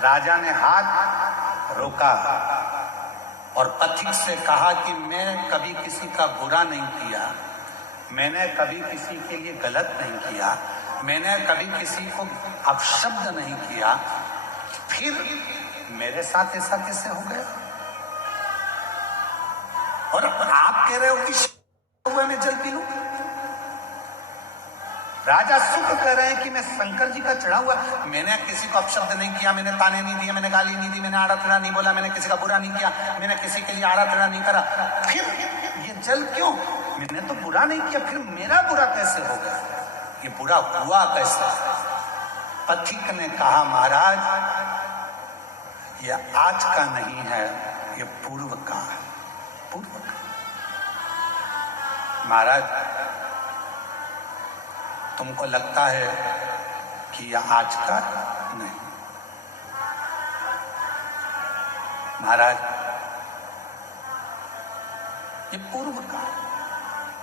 राजा ने हाथ रोका और पथिक से कहा कि मैं कभी किसी का बुरा नहीं किया, मैंने कभी किसी के लिए गलत नहीं किया, मैंने कभी किसी को अपशब्द नहीं किया, फिर मेरे साथ ऐसा कैसे हो गया? और आप कह रहे हो कि हुआ मैं जल पी लूं? राजा सुख कह रहे हैं कि मैं शंकर जी का चढ़ा हुआ, मैंने किसी को अपशब्द नहीं किया, मैंने ताने नहीं दिए, मैंने गाली नहीं दी, मैंने आड़ा टेढ़ा नहीं बोला, मैंने किसी का बुरा नहीं किया, मैंने किसी के लिए आड़ा टेढ़ा नहीं करा, फिर ये जल क्यों? मैंने तो बुरा नहीं किया, फिर मेरा बुरा कैसे हो गया? ये बुरा हुआ कैसे? पथिक ने कहा महाराज ये आज का नहीं है, ये पूर्व का है, पूर्व का। महाराज तुमको लगता है कि यह आज का नहीं। महाराज ये पूर्व का,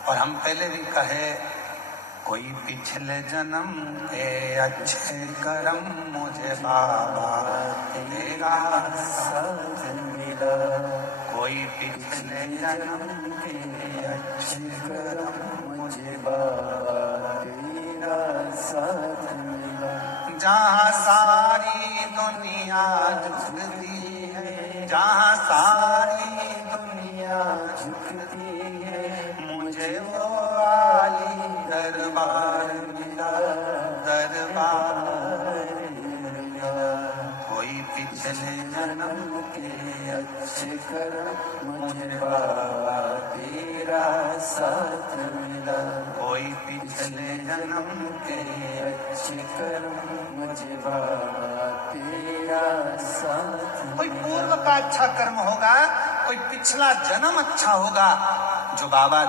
और हम पहले भी कहे कोई पिछले जन्म के अच्छे कर्म मुझे बाबा तेरा साथ मिला, कोई पिछले जन्म के अच्छे कर्म मुझे बाबा साथ मिला। जहाँ सारी दुनिया झुकती है, जहाँ सारी दुनिया झुकती है, मुझे वो वाली दरबार मिला, दरबार मिला। कोई पिछले जन्म के अच्छे कर्म मुझे बाबा तेरा साथ मिला, कोई पिछले जन्म के अच्छे कर्म मुझे बाबा तेरा साथ। कोई पूर्व का अच्छा कर्म होगा, कोई पिछला जन्म अच्छा होगा, जो बाबा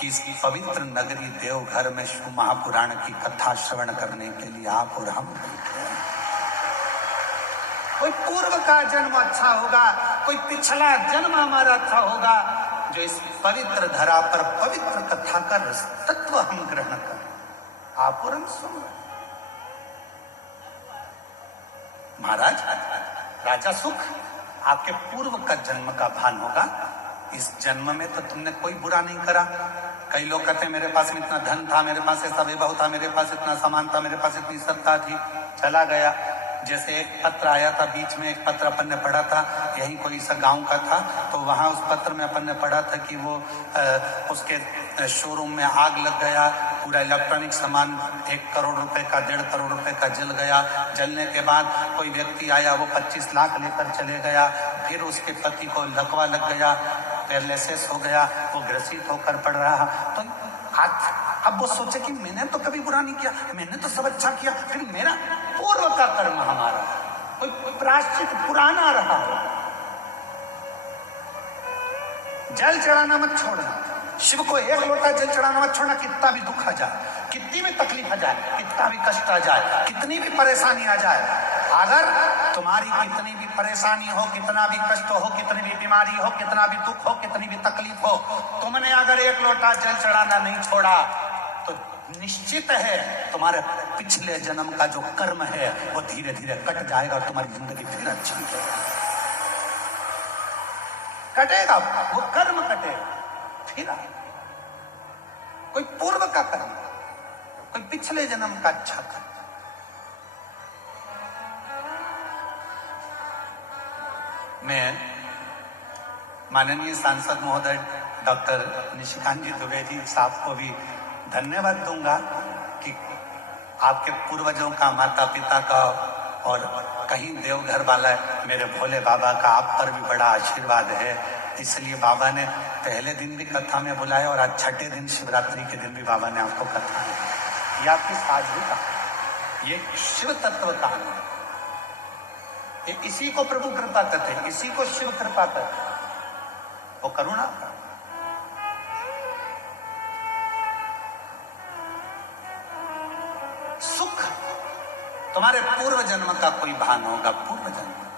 की इसकी पवित्र नगरी देवघर में शिव महापुराण की कथा श्रवण करने के लिए आप और हम बैठे हैं। कोई पूर्व का जन्म अच्छा होगा, कोई पिछला जन्म हमारा अच्छा होगा, जो इस पवित्र धरा पर पवित्र कथा का तत्व हम ग्रहण करें। आप और हम सुन रहे। महाराज राजा सुख आपके पूर्व का जन्म का भान होगा। इस जन्म में तो तुमने कोई बुरा नहीं करा। कई लोग कहते हैं मेरे पास में इतना धन था, मेरे पास ऐसा वैभव था, मेरे पास इतना सामान था, मेरे पास इतनी सत्ता थी, चला गया। जैसे एक पत्र आया था, बीच में एक पत्र अपन ने पढ़ा था, यही कोई सा गांव का था, तो वहां उस पत्र में अपन ने पढ़ा था कि वो उसके शोरूम में आग लग गया, पूरा इलेक्ट्रॉनिक सामान 1 करोड़ रुपए का, 1.5 करोड़ रुपए का जल गया। जलने के बाद कोई व्यक्ति आया, वो 25 लाख लेकर चले गया। फिर उसके पति को लकवा लग गया, पैरालिसिस हो गया, वो ग्रसित होकर पड़ रहा। तो आज अब वो सोचे कि मैंने तो कभी बुरा नहीं किया, मैंने तो सब अच्छा किया, फिर मेरा पूर्व का कर्म हमारा कोई प्रायश्चित पुराना रहा। जल चढ़ाना मत छोड़ना, शिव को 1 लोटा जल चढ़ाना मत छोड़ना। कितना भी दुख आ जाए, कितनी भी तकलीफ आ जाए, कितना भी कष्ट आ जाए, कितनी भी परेशानी आ जाए, अगर तुम्हारी कितनी भी परेशानी हो, कितना भी कष्ट हो, कितनी भी बीमारी हो, कितना भी दुख हो, कितनी भी तकलीफ हो, तुमने अगर 1 लोटा जल चढ़ाना नहीं छोड़ा तो निश्चित है तुम्हारे पिछले जन्म का जो कर्म है वो धीरे धीरे कट जाएगा और तुम्हारी जिंदगी फिर अच्छी है। कटेगा, वो कर्म कटेगा। फिर कोई पूर्व का कर्म, कोई पिछले जन्म का अच्छा कर्म। मैं माननीय सांसद महोदय डॉक्टर निशिकांत जी दुबे जी साहब को भी धन्यवाद दूंगा कि आपके पूर्वजों का, माता पिता का और कहीं देवघर वाला मेरे भोले बाबा का आप पर भी बड़ा आशीर्वाद है। इसलिए बाबा ने पहले दिन भी कथा में बुलाया और आज 6ठे दिन शिवरात्रि के दिन भी बाबा ने आपको कथा में, ये आपकी साझी का, ये शिव तत्व का, इसी को प्रभु कृपा करते, इसी को शिव कृपा करते, वो करुणा। सुख तुम्हारे पूर्व जन्म का कोई भान होगा, पूर्व जन्म का,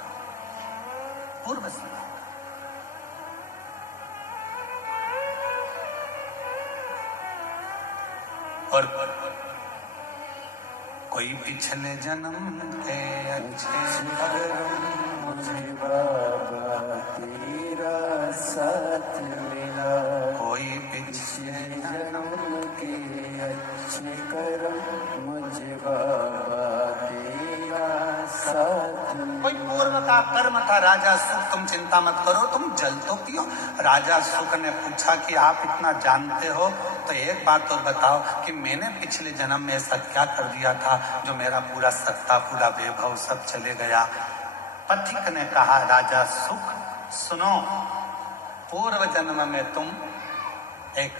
पूर्व जन्म। और कोई पिछले जन्म के अच्छे कर्म मुझे बाबा तेरा साथ मिला, कोई पिछले जन्म के अच्छे कर्म मुझे बाबा तेरा साथ मिला। कोई पूर्व का कर्म था। राजा सुख, तुम चिंता मत करो, तुम जल तो पियो। राजा सुख ने पूछा कि आप इतना जानते हो तो एक बात और बताओ कि मैंने पिछले जन्म में ऐसा क्या कर दिया था जो मेरा पूरा सत्ता, पूरा वैभव सब चले गया। पथिक ने कहा, राजा सुख सुनो, पूर्व जन्म में तुम एक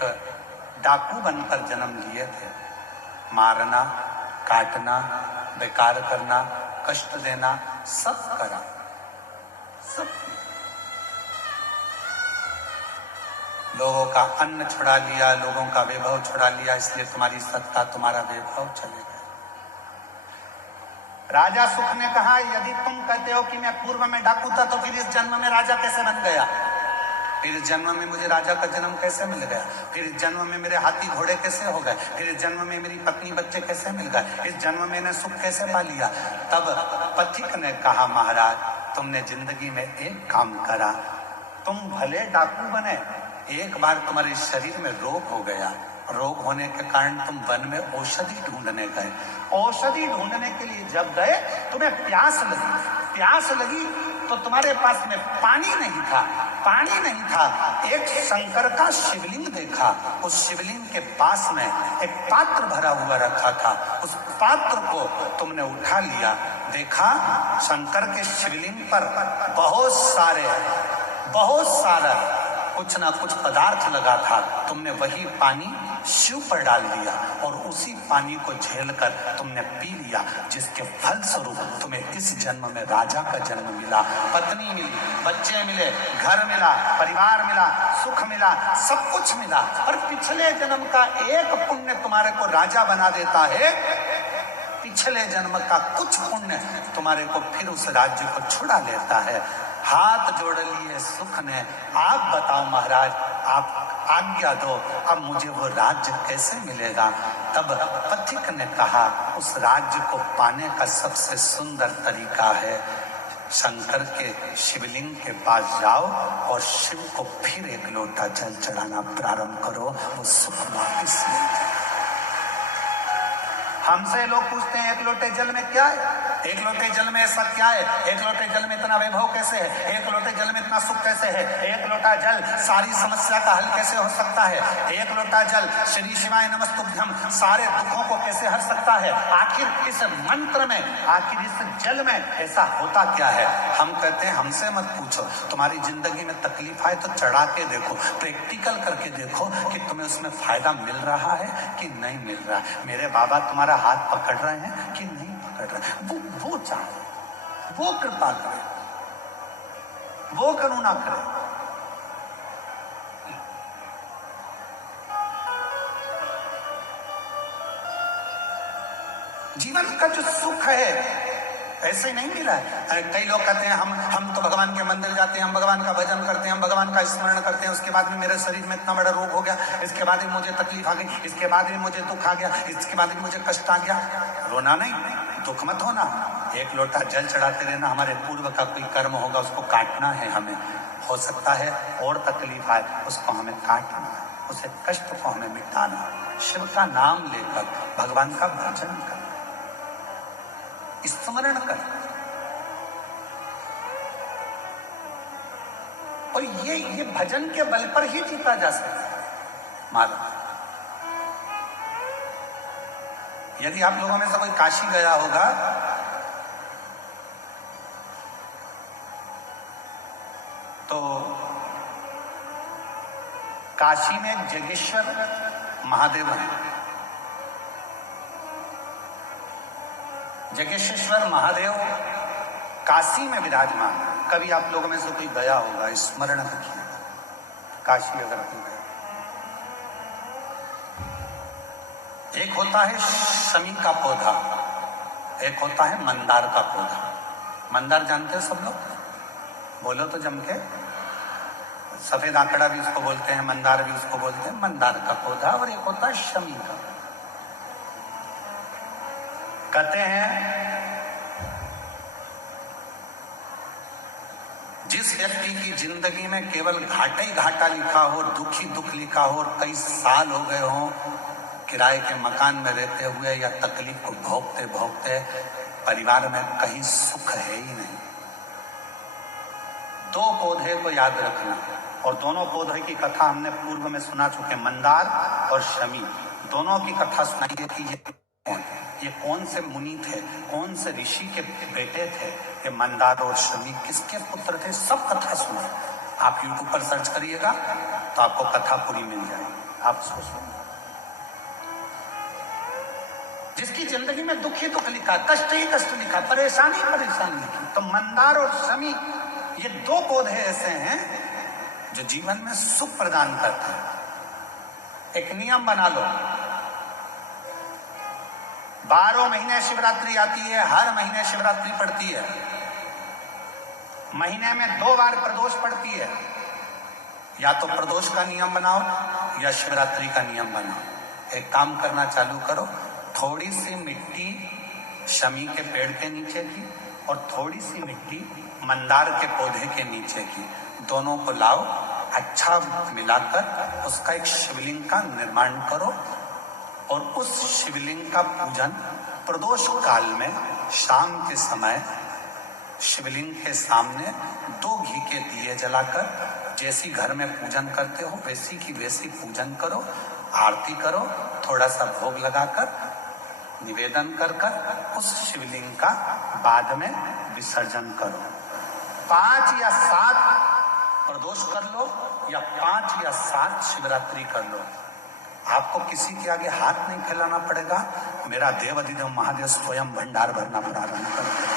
डाकू बनकर जन्म लिए थे। मारना, काटना, बेकार करना, कष्ट देना, सब करा, सब। लोगों का अन्न छुड़ा लिया, लोगों का वैभव छुड़ा लिया, इसलिए तुम्हारी सत्ता, तुम्हारा वैभव चले गए। राजा सुख ने कहा, यदि तुम कहते हो कि मैं पूर्व में डाकू था तो फिर इस जन्म में राजा कैसे बन गया? फिर इस जन्म में मुझे राजा का जन्म कैसे मिल गया? फिर इस जन्म में मेरे हाथी घोड़े कैसे हो गए? फिर इस जन्म में मेरी पत्नी बच्चे कैसे मिल गए? इस जन्म में मैंने सुख कैसे पा लिया? तब पथिक ने कहा, महाराज तुमने जिंदगी में एक काम करा, तुम भले डाकू बने, एक बार तुम्हारे शरीर में रोग हो गया, रोग होने के कारण तुम वन में औषधि ढूंढने गए। औषधि ढूंढने के लिए जब गए तुम्हें प्यास लगी तो तुम्हारे पास में पानी नहीं था, एक शंकर का शिवलिंग देखा। उस शिवलिंग के पास में एक पात्र भरा हुआ रखा था, उस पात्र को तुमने उठा लिया, देखा शंकर के शिवलिंग पर बहुत सारा कुछ ना कुछ पदार्थ लगा था। तुमने वही पानी शिव पर डाल दिया और उसी पानी को झेलकर तुमने पी लिया, जिसके फलस्वरूप तुम्हें इस जन्म में राजा का जन्म मिला, पत्नी मिली, बच्चे मिले, घर मिला, परिवार मिला, सुख मिला, सब कुछ मिला। और पिछले जन्म का एक पुण्य तुम्हारे को राजा बना देता है, पिछले जन्म का कुछ पुण्य तुम्हारे को फिर उस राज्य को छुड़ा लेता है। हाथ जोड़ लिए सुख ने, आप बताओ महाराज, आप आज्ञा दो, अब मुझे वो राज्य कैसे मिलेगा? तब पथिक ने कहा, उस राज्य को पाने का सबसे सुंदर तरीका है, शंकर के शिवलिंग के पास जाओ और शिव को फिर एक लोटा जल चढ़ाना प्रारंभ करो, वो सुख वापिस मिल जाए। हमसे लोग पूछते हैं एक लोटे जल में क्या है, एक लोटे जल में ऐसा क्या है, एक लोटे जल में इतना वैभव कैसे है, एक लोटे जल में इतना सुख कैसे है, एक लोटा जल सारी समस्या का हल कैसे हो सकता है, एक लोटा जल श्री शिवाय नमस्तुभ्यम सारे दुखों को कैसे हर सकता है। आखिर इस मंत्र में, आखिर इस जल में ऐसा होता क्या है। हम कहते हैं हमसे मत पूछो, तुम्हारी जिंदगी में तकलीफ आए तो चढ़ा के देखो, प्रैक्टिकल करके देखो कि तुम्हें उसमें फायदा मिल रहा है कि नहीं मिल रहा है। मेरे बाबा तुम्हारा हाथ पकड़ रहे हैं कि नहीं पकड़ रहे, वो चाहे, वो कृपा करे, वो करुणा करे। जीवन का जो सुख है ऐसे नहीं मिला है। कई लोग कहते हैं हम तो भगवान के मंदिर जाते हैं, हम भगवान का भजन करते हैं, हम भगवान का स्मरण करते हैं, उसके बाद में मेरे शरीर में इतना बड़ा रोग हो गया, इसके बाद में मुझे तकलीफ आ गई, इसके बाद में मुझे दुख आ गया, इसके बाद में मुझे कष्ट आ गया। रोना नहीं, दुख मत होना, एक लोटा जल चढ़ाते रहना। हमारे पूर्व का कोई कर्म होगा उसको काटना है हमें, हो सकता है और तकलीफ आए उसको हमें काटना है, उसे कष्ट को हमें मिटाना। शिव का नाम लेकर भगवान का भजन कर, स्मरण कर, और ये भजन के बल पर ही जीता जा सकता है मालूम। यदि आप लोगों में से कोई काशी गया होगा तो काशी में एक जगेश्वर महादेव है। जगेश्वर महादेव काशी में विराजमान है। कभी आप लोगों में से कोई गया होगा, स्मरण रखिए, काशी अगर कोई गया। एक होता है शमी का पौधा, एक होता है मंदार का पौधा। मंदार जानते हो सब लोग, बोलो तो जम के। सफेद आंकड़ा भी उसको बोलते हैं, मंदार भी उसको बोलते हैं। मंदार का पौधा और एक होता है शमी का। कहते हैं जिस व्यक्ति की जिंदगी में केवल घाटा ही घाटा लिखा हो, दुख ही दुख लिखा हो, और कई साल हो गए हों किराए के मकान में रहते हुए या तकलीफ को भोगते भोगते, परिवार में कहीं सुख है ही नहीं, दो पौधे को याद रखना। और दोनों पौधे की कथा हमने पूर्व में सुना चुके, मंदार और शमी। दोनों की कथा सुनाइए कि ये कौन से मुनि थे, कौन से ऋषि के बेटे थे, ये मंदार और शमी किसके पुत्र थे, सब कथा सुना। आप यूट्यूब पर सर्च करिएगा तो आपको कथा पूरी मिल जाएगी। आप सोचो, जिसकी जिंदगी में दुख ही दुख लिखा, कष्ट ही कष्ट लिखा, परेशानी परेशानी लिखी, तो मंदार और शमी ये दो पौधे ऐसे हैं जो जीवन में सुख प्रदान करते हैं। एक नियम बना लो, 12 महीने शिवरात्रि आती है, हर महीने शिवरात्रि पड़ती है, महीने में 2 बार प्रदोष पड़ती है। या तो प्रदोष का नियम बनाओ या शिवरात्रि का नियम बनाओ। एक काम करना चालू करो, थोड़ी सी मिट्टी शमी के पेड़ के नीचे की और थोड़ी सी मिट्टी मंदार के पौधे के नीचे की, दोनों को लाओ, अच्छा मिलाकर उसका एक शिवलिंग का निर्माण करो और उस शिवलिंग का पूजन प्रदोष काल में शाम के समय शिवलिंग के सामने 2 घी के दिए जलाकर जैसी घर में पूजन करते हो वैसी की वैसी पूजन करो, आरती करो, थोड़ा सा भोग लगाकर निवेदन कर कर उस शिवलिंग का बाद में विसर्जन करो। 5 या 7 प्रदोष कर लो या 5 या 7 शिवरात्रि कर लो। आपको किसी के आगे हाथ नहीं फैलाना पड़ेगा। मेरा देव अधिदेव महादेव स्वयं भंडार भरना प्रारंभ कर देगा,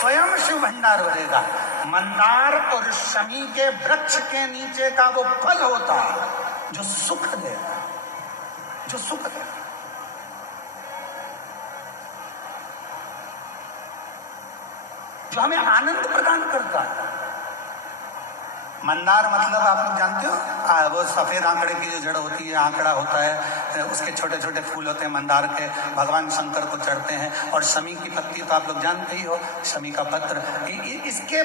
स्वयं शिव भंडार भरेगा। मंदार और शमी के वृक्ष के नीचे का वो फल होता है जो सुख देगा, जो सुख देगा। जो हमें आनंद प्रदान करता है। मंदार मतलब आप लोग जानते हो, वो सफेद आंकड़े की जो जड़ होती है, आंकड़ा होता है, उसके छोटे छोटे फूल होते हैं मंदार के, भगवान शंकर को चढ़ते हैं। और शमी की पत्ती तो आप लोग जानते ही हो, शमी का पत्र, इसके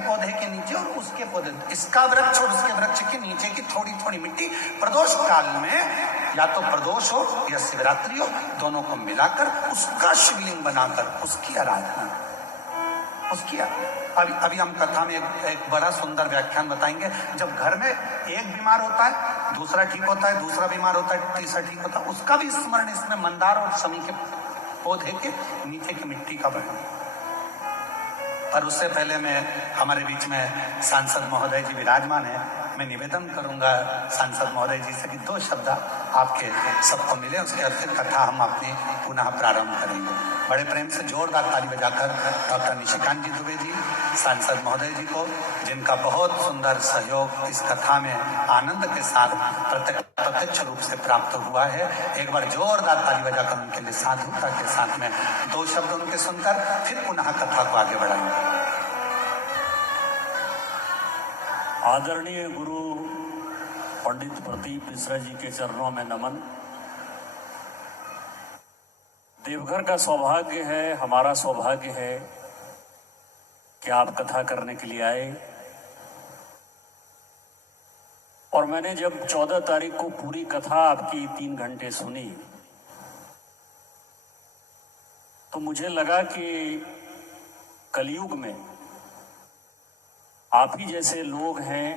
पौधे के नीचे और उसके पौधे, इसका वृक्ष और उसके वृक्ष के नीचे की थोड़ी थोड़ी मिट्टी प्रदोष काल में, या तो प्रदोष हो या शिवरात्रि हो, दोनों को मिलाकर उसका शिवलिंग बनाकर उसकी आराधना, उसकी। अभी हम कथा में एक बड़ा सुंदर व्याख्यान बताएंगे। जब घर में एक बीमार होता है, दूसरा ठीक होता है, दूसरा बीमार होता है, तीसरा ठीक होता है, उसका भी स्मरण इसमें मंदार और शमी के पौधे के नीचे की मिट्टी का वर्णन। पर उससे पहले मैं, हमारे बीच में सांसद महोदय जी विराजमान है, मैं निवेदन करूंगा सांसद महोदय जी से कि 2 शब्द आपके सबको मिले, उसके बाद फिर कथा हम अपनी पुनः प्रारंभ करेंगे। बड़े प्रेम से जोरदार ताली बजाकर डॉक्टर निशिकांत जी दुबे जी, सांसद महोदय जी को, जिनका बहुत सुंदर सहयोग इस कथा में आनंद के साथ प्रत्यक्ष रूप से प्राप्त हुआ है, एक बार जोरदार ताली बजाकर उनके लिए साधुता के साथ में 2 शब्द उनके सुनकर फिर पुनः कथा को आगे बढ़ाएंगे। आदरणीय गुरु पंडित प्रदीप मिश्रा जी के चरणों में नमन। देवघर का सौभाग्य है, हमारा सौभाग्य है कि आप कथा करने के लिए आए। और मैंने जब 14 तारीख को पूरी कथा आपकी 3 घंटे सुनी, तो मुझे लगा कि कलयुग में आप ही जैसे लोग हैं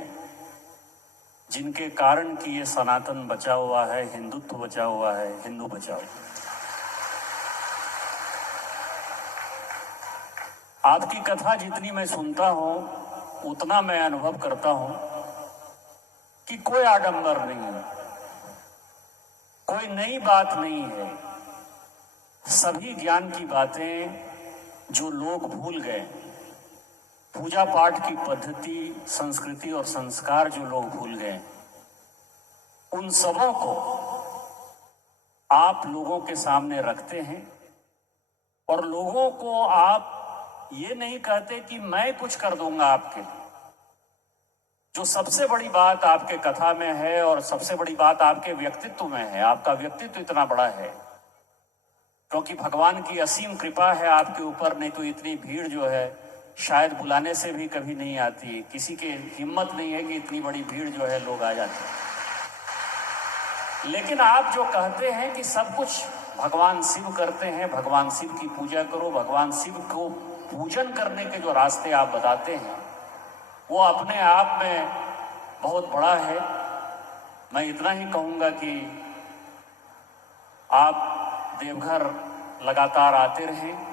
जिनके कारण कि ये सनातन बचा हुआ है, हिंदुत्व बचा हुआ है, हिंदू बचाओ। आपकी कथा जितनी मैं सुनता हूं, उतना मैं अनुभव करता हूं कि कोई आडंबर नहीं है, कोई नई बात नहीं है। सभी ज्ञान की बातें जो लोग भूल गए, पूजा पाठ की पद्धति, संस्कृति और संस्कार जो लोग भूल गए, उन सबों को आप लोगों के सामने रखते हैं। और लोगों को आप ये नहीं कहते कि मैं कुछ कर दूंगा आपके। जो सबसे बड़ी बात आपके कथा में है और सबसे बड़ी बात आपके व्यक्तित्व में है, आपका व्यक्तित्व इतना बड़ा है क्योंकि भगवान की असीम कृपा है आपके ऊपर, नहीं तो इतनी भीड़ जो है शायद बुलाने से भी कभी नहीं आती। किसी के हिम्मत नहीं है कि इतनी बड़ी भीड़ जो है लोग आ जाते हैं। लेकिन आप जो कहते हैं कि सब कुछ भगवान शिव करते हैं, भगवान शिव की पूजा करो, भगवान शिव को पूजन करने के जो रास्ते आप बताते हैं, वो अपने आप में बहुत बड़ा है। मैं इतना ही कहूँगा कि आप देवघर लगातार आते रहें।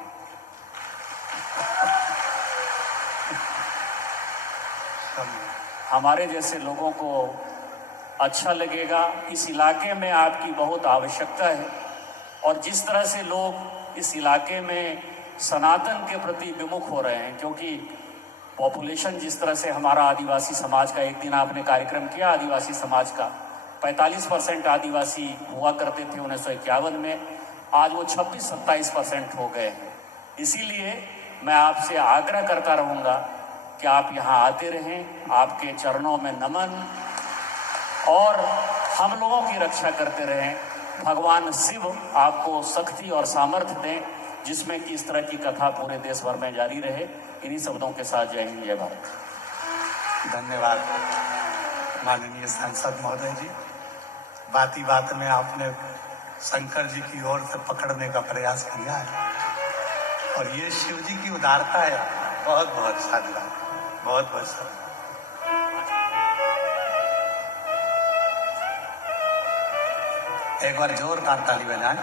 हमारे जैसे लोगों को अच्छा लगेगा। इस इलाके में आपकी बहुत आवश्यकता है और जिस तरह से लोग इस इलाके में सनातन के प्रति विमुख हो रहे हैं, क्योंकि पॉपुलेशन जिस तरह से हमारा आदिवासी समाज का, एक दिन आपने कार्यक्रम किया आदिवासी समाज का, 45% आदिवासी हुआ करते थे 1951 में, आज वो 26-27% हो गए हैं। इसीलिए मैं आपसे आग्रह करता रहूँगा कि आप यहाँ आते रहें। आपके चरणों में नमन, और हम लोगों की रक्षा करते रहें। भगवान शिव आपको शक्ति और सामर्थ्य दें जिसमें कि इस तरह की कथा पूरे देश भर में जारी रहे। इन्हीं शब्दों के साथ जय हिंद, जय भारत। धन्यवाद माननीय सांसद महोदय जी। बात ही बात में आपने शंकर जी की ओर से पकड़ने का प्रयास किया है और ये शिव जी की उदारता है। बहुत बहुत साधुवाद, बहुत बहुत साधुवाद। एक बार जोरदार ताली बजाएं।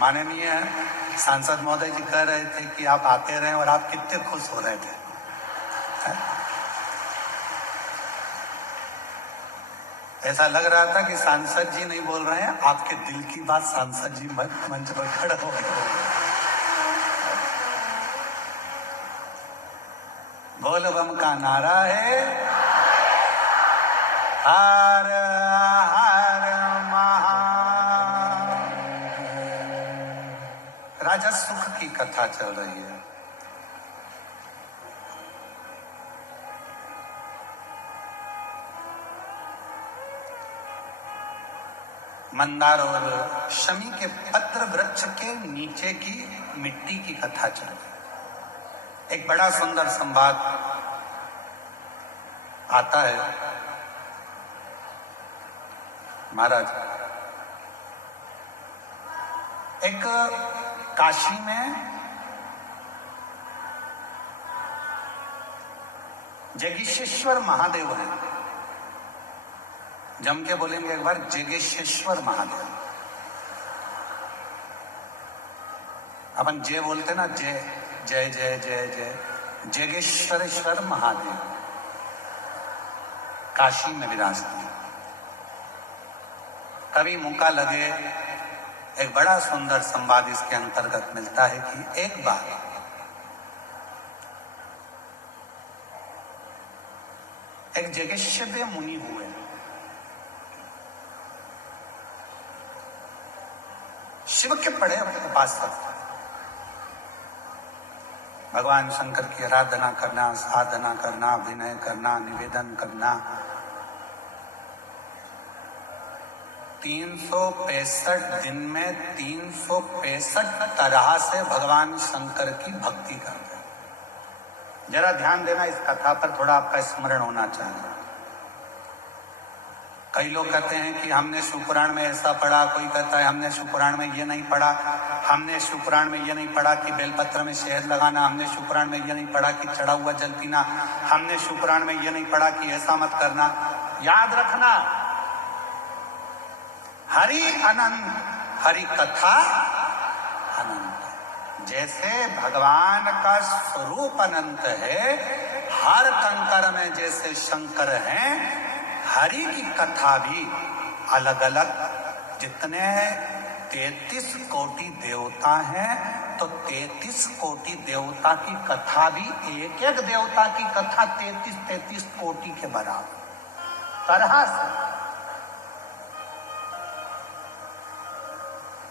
माननीय सांसद महोदय जी कह रहे थे कि आप आते रहे और आप कितने खुश हो रहे थे। ऐसा लग रहा था कि सांसद जी नहीं बोल रहे हैं, आपके दिल की बात सांसद जी मंच पर खड़े हो गए। बोल बम का नारा है, हर हर महा। राजा सुख की कथा चल रही है। मंदार और शमी के पत्र वृक्ष के नीचे की मिट्टी की कथा चल रही। एक बड़ा सुंदर संवाद आता है। महाराज, एक काशी में जगेश्वर महादेव है। जम के बोलेंगे एक बार, जगेश्वर महादेव। अपन जय बोलते ना, जय जय जय जय जय। जगेश्वरेश्वर महादेव काशी में विराजते हैं। कभी मौका लगे, एक बड़ा सुंदर संवाद इसके अंतर्गत मिलता है कि एक बार एक जगेश्वर मुनि हुए। शिव के बड़े उपासक, भगवान शंकर की आराधना करना, साधना करना, अभिनय करना, निवेदन करना, 365 दिन में 365 तरह से भगवान शंकर की भक्ति करते। जरा ध्यान देना, इस कथा पर थोड़ा आपका स्मरण होना चाहिए। कई लोग कहते हैं कि हमने शिवपुराण में ऐसा पढ़ा, कोई कहता है हमने शिवपुराण में ये नहीं पढ़ा, हमने शिवपुराण में ये नहीं पढ़ा कि बेलपत्र में शहद लगाना, हमने शिवपुराण में ये नहीं पढ़ा कि चढ़ा हुआ जल पीना, हमने शिवपुराण में ये नहीं पढ़ा कि ऐसा मत करना। याद रखना, हरि अनंत, हरि कथा अनंत। जैसे भगवान का स्वरूप अनंत है, हर कंकर में जैसे शंकर हैं, हरि की कथा भी अलग अलग। जितने 33 कोटि देवता हैं, तो 33 कोटि देवता की कथा भी, एक एक देवता की कथा 33 कोटि के बराबर तरह से,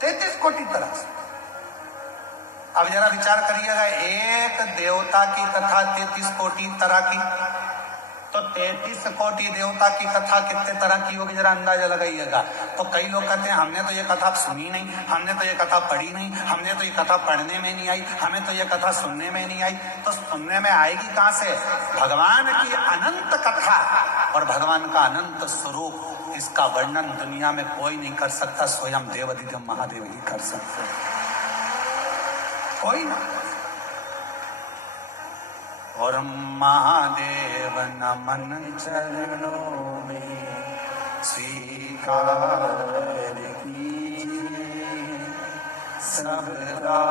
33 कोटि तरह से। अब जरा विचार करिएगा, एक देवता की कथा 33 कोटि तरह की, तो 33 कोटि देवता की कथा कितने तरह की होगी, जरा अंदाजा लगाइएगा। तो कई लोग कहते हैं हमने तो ये कथा सुनी नहीं, हमने तो ये कथा पढ़ी नहीं, हमने तो ये कथा पढ़ने में नहीं आई, हमें तो ये कथा सुनने में नहीं आई। तो सुनने में आएगी कहां से? भगवान की अनंत कथा और भगवान का अनंत स्वरूप, इसका वर्णन दुनिया में कोई नहीं कर सकता, स्वयं देवाधिदेव महादेव ही कर सकते, कोई ना। और महादेव नमन चरणों में स्वीकार कीजिए, सबका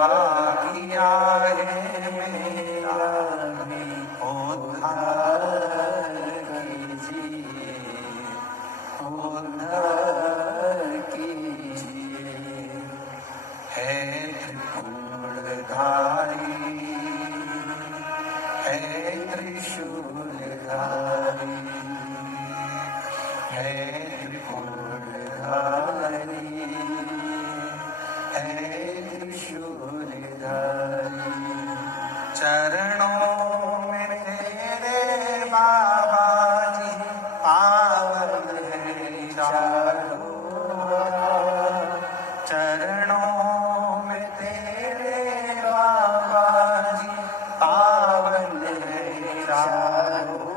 किया है मेरा भी उद्धार कीजिए, उद्धार कीजिए। है त्रिपुरधारी, है त्रिशूलधारी, है त्रिपुरधारी, है त्रिशूलधारी। चरणों में तेरे बाबा जी पावन है चारों, चरणों में तेरे बाबा जी पावन है चारों।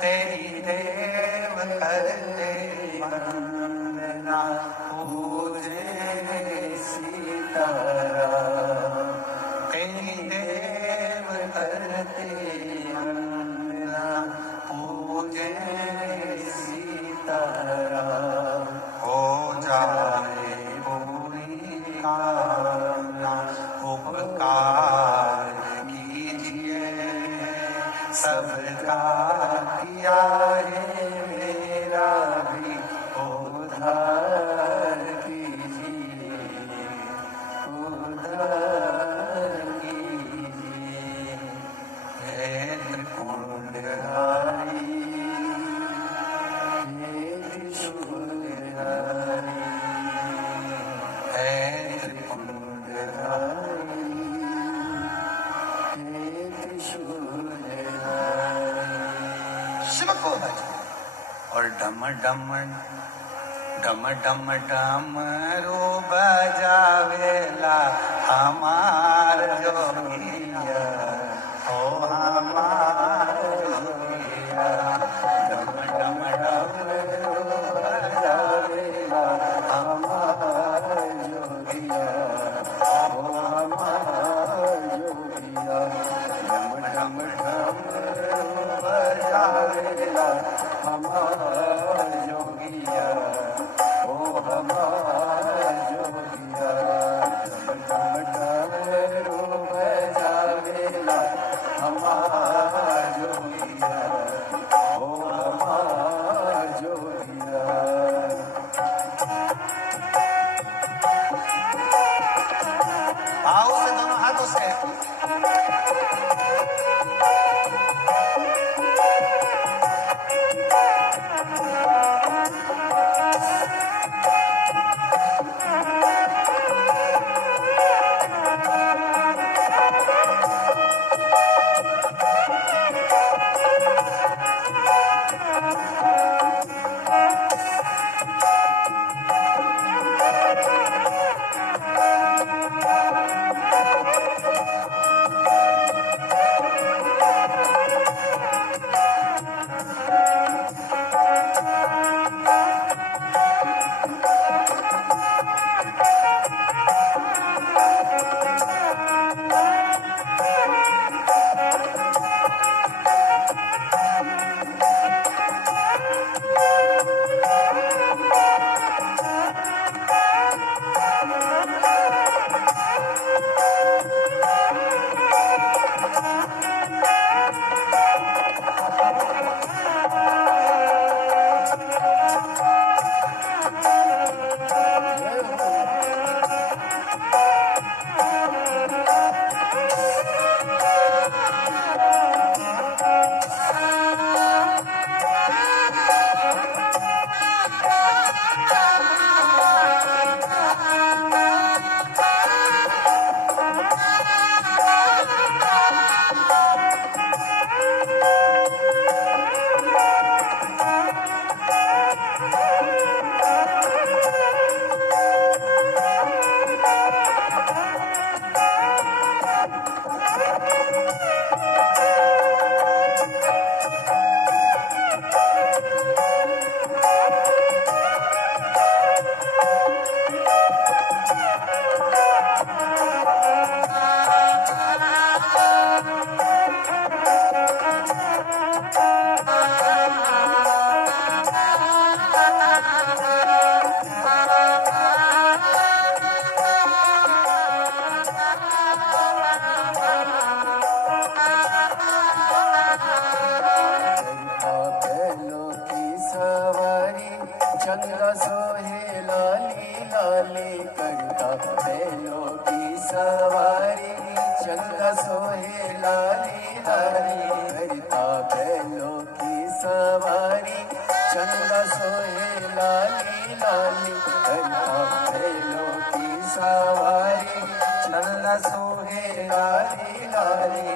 तेरी देव करते वंदना, पूजे सीताराम। तेरी देव करते वंदना, पूजे सीताराम। हो जाए पूरी कामना, उपकार कीजिए, सबका किया है मेरा भी उद्धार कीजिए, उद्धार कीजिए। हे त्रिपुरधारी, हे त्रिशूलधारी, हे त्रिपुरधारी, हे त्रिशूलधारी। शिव को भज और डम डम डम डम डमरू बजावेला हमार जोगिया, ओ हमार जोगिया। डम डम डमरू बजावेला हमार जोगिया, ओ हमार जोगिया। डम डम डमरू बजावेला हमार जोगिया, ओ हमार जोगिया। डम डम डमरू बजावेला हमार जोगिया, ओ हमार जोगिया। आओ से दोनों हाथों से चंद्र सोहे लाली लाली करता बैलों की सवारी, चंद्र सोहे लाली लाली करता बैलों की सवारी, चंद्र सोहे लाली लाली करता बैलों की सवारी, चंद्र सोहे लाली लाली।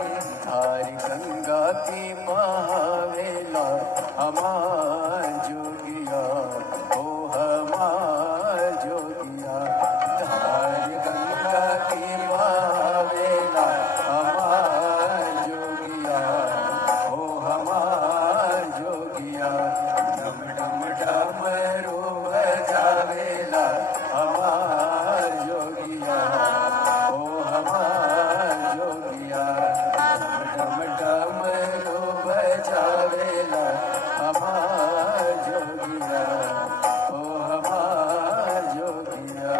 धार गंगा की महावेला हमार जोगिया, ओ हमार जोगिया। धार गंगा की महावेला हमार जोगिया, ओ हमार जोगिया। डम डम डमरू बजावेला हमार जोगिया, ओ हमार जोगिया। डम डमरू बजावेला हमार जोगिया, ओ हमार जोगिया।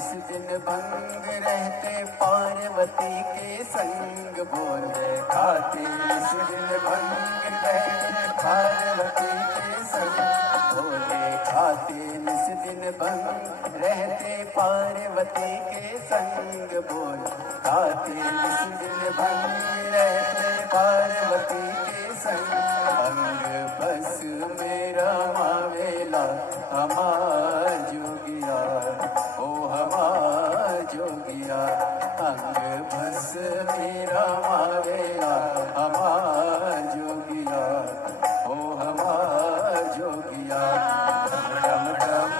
निस दिन भंग रहते पार्वती के संग बोले खाते निस दिन भंग रहते पार्वती के संग बोले खाते निस दिन भंग रहते पार्वती के संग बोल खाते निस दिन भंग रहते पार्वती के संग अंग बस मेरा मावेला हमार जोगिया ओ हमार जोगिया अंग बस मेरा मावेला हमार जोगिया ओ हमार जोगिया डम डम डम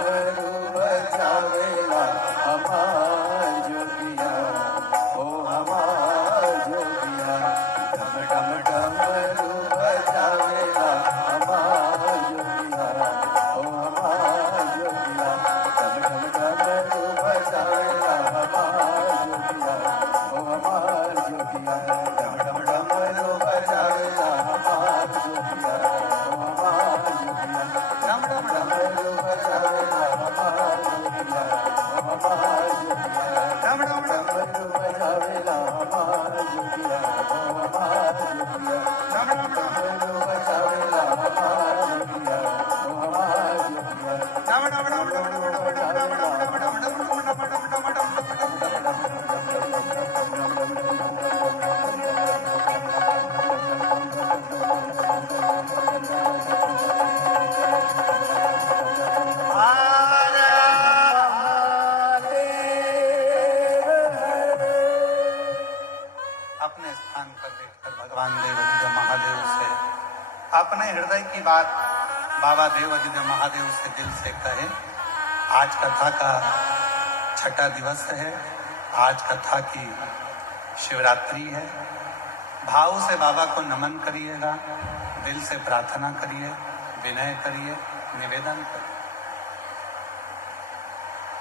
बजावेला हमार जोगिया ओ हमार जोगिया डम डम डम बजावेला हमार जोगिया ओ हमार जोगिया डम डम डम बजावेला हमार जोगिया ओ हमार जोगिया डम डम डम बजावेला हमार जोगिया ओ हमार जोगिया डम डम डम बजावेला हमार जोगिया ओ हमार जोगिया डम डम डम बजावेला हमार जोगिया ओ हमार जोगिया डम डम डम बजावेला हमार जोगिया ओ हमार जोगिया डम डम डम अपने स्थान पर बैठकर भगवान देवादिदेव महादेव से अपने हृदय की बात बाबा देवादिदेव महादेव से दिल से कहे। आज कथा का छठा दिवस है। आज कथा की शिवरात्रि है। भाव से बाबा को नमन करिएगा, दिल से प्रार्थना करिए, विनय करिए, निवेदन करिए।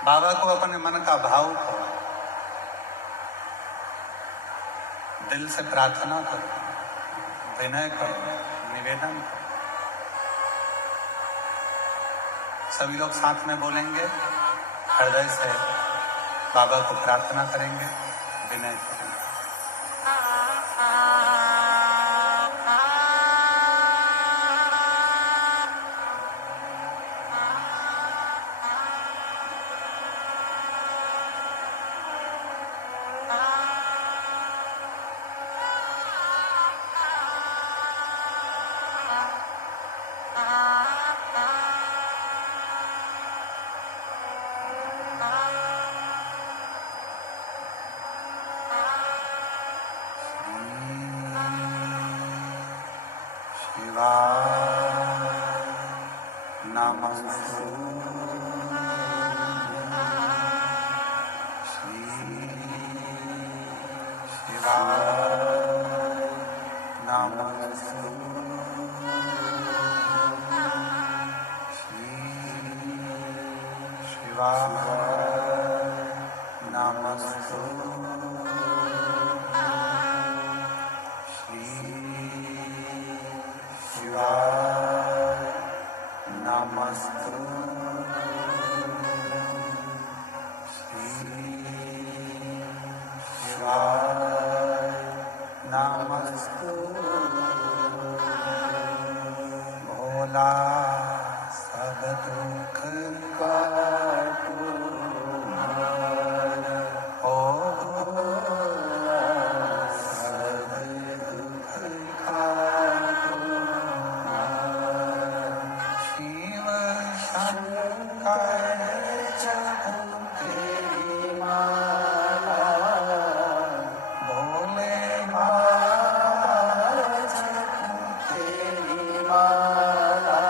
बाबा को अपने मन का भाव करो, दिल से प्रार्थना करो, विनय करो, निवेदन करो। सभी लोग साथ में बोलेंगे, हृदय से बाबा को प्रार्थना करेंगे, विनय करेंगे। नमस्तु श्री शिवाय नमस्तु श्री शिवाय नमस्तु श्री शिवाय नमस्तु श्री शिवाय नमस्तु भोला सब दुख काटो ओ सब दुख काटो शिव शंकर जपो तेरी माला भोले बाबा जपो तेरी माला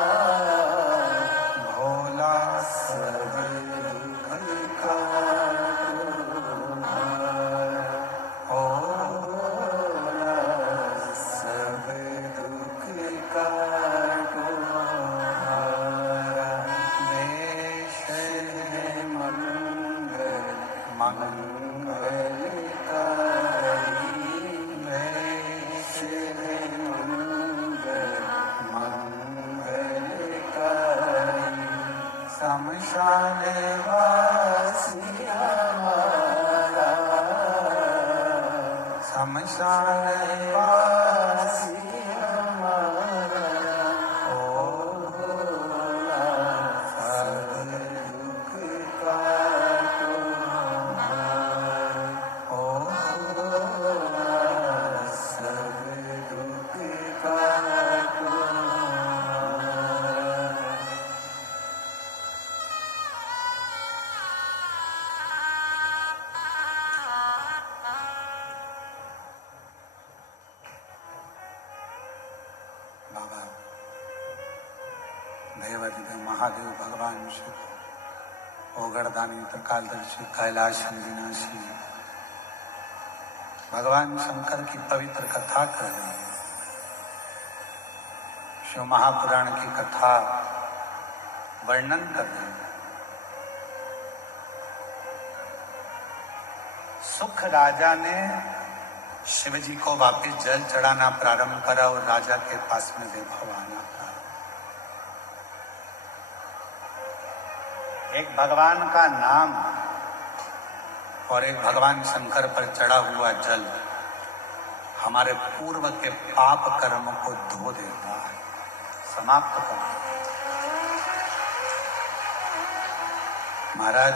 भोला सब दुख काटो ओ भोला सब दुख काटो देश है मंगल मंगलकारी देश है मंगल मंगलकारी शमशान वासिया वासी हमारा ओ भोला सब दुख काटो हमारा ओ भोला सब दुख काटो हमारा। बाबा देवाधिदेव महादेव भगवान शिव ओगड़दानी त्रिकालदर्शी कैलाश विनाशी भगवान शंकर की पवित्र कथा कर रहे हैं। शिव महापुराण की कथा वर्णन कर रहे हैं। सुख राजा ने शिव जी को वापिस जल चढ़ाना प्रारंभ करा और राजा के पास में वैभव आना प्रारंभ। एक भगवान का नाम और एक भगवान शंकर पर चढ़ा हुआ जल हमारे पूर्व के पाप कर्म को धो देता है, समाप्त कर देता है। महाराज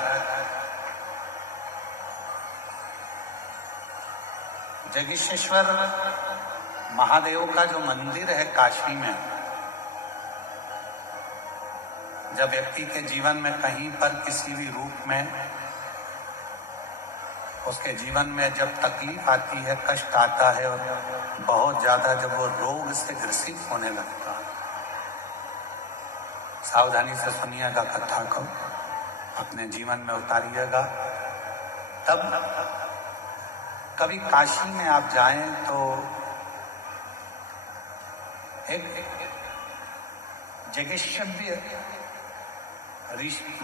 जगदीशेश्वर महादेव का जो मंदिर है काशी में, जब व्यक्ति के जीवन में कहीं पर किसी भी रूप में उसके जीवन में जब तकलीफ आती है, कष्ट आता है और बहुत ज्यादा जब वो रोग से ग्रसित होने लगता है, सावधानी से सुनिएगा कथा को, अपने जीवन में उतारिएगा। तब कभी काशी में आप जाएं तो एक जगेश्वरी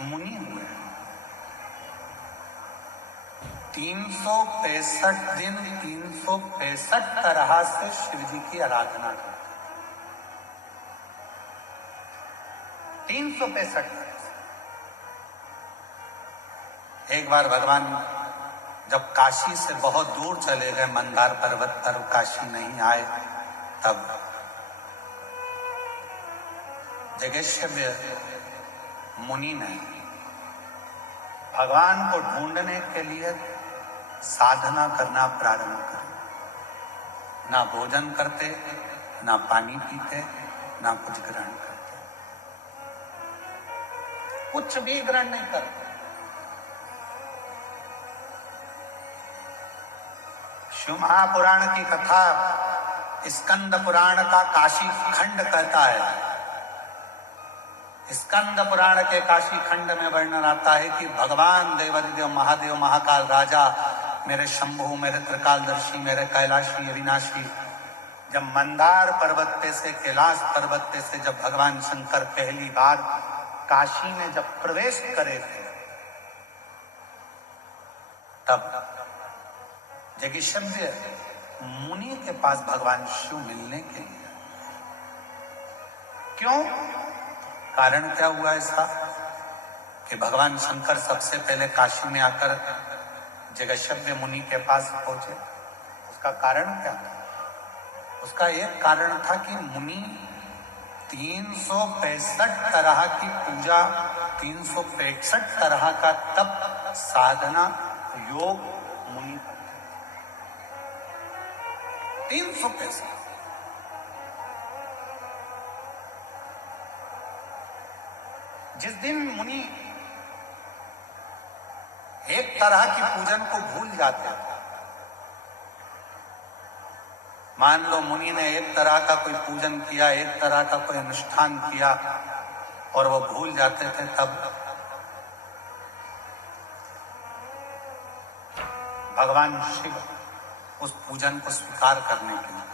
मुनि हुए, 365 दिन 365 तरह से शिव जी की आराधना की। 365। एक बार भगवान जब काशी से बहुत दूर चले गए, मंदार पर्वत पर काशी नहीं आए, तब जगेश्वर मुनि ने भगवान को ढूंढने के लिए साधना करना प्रारंभ कर। ना भोजन करते, ना पानी पीते, ना कुछ ग्रहण करते, कुछ भी ग्रहण नहीं करते। शिव महापुराण की कथा स्कंद पुराण का काशी खंड कहता है। स्कंद पुराण के काशी खंड में वर्णन आता है कि भगवान देवाधिदेव महादेव महाकाल राजा, मेरे शंभु, मेरे त्रिकालदर्शी, मेरे कैलाशी अविनाशी, जब मंदार पर्वत पे से, कैलाश पर्वत पे से जब भगवान शंकर पहली बार काशी में जब प्रवेश करे थे, तब जगदीश्वर मुनि के पास भगवान शिव मिलने के लिए। क्यों? कारण क्या हुआ इसका कि भगवान शंकर सबसे पहले काशी में आकर जगदीश्वर मुनि के पास पहुंचे? उसका कारण क्या था? उसका एक कारण था कि मुनि 365 तरह की पूजा, 365 तरह का तप, साधना, योग मुनि 365। जिस दिन मुनि एक तरह की पूजन को भूल जाते हैं, मान लो मुनि ने एक तरह का कोई पूजन किया, एक तरह का कोई अनुष्ठान किया और वो भूल जाते थे, तब भगवान शिव उस पूजन को स्वीकार करने के लिए,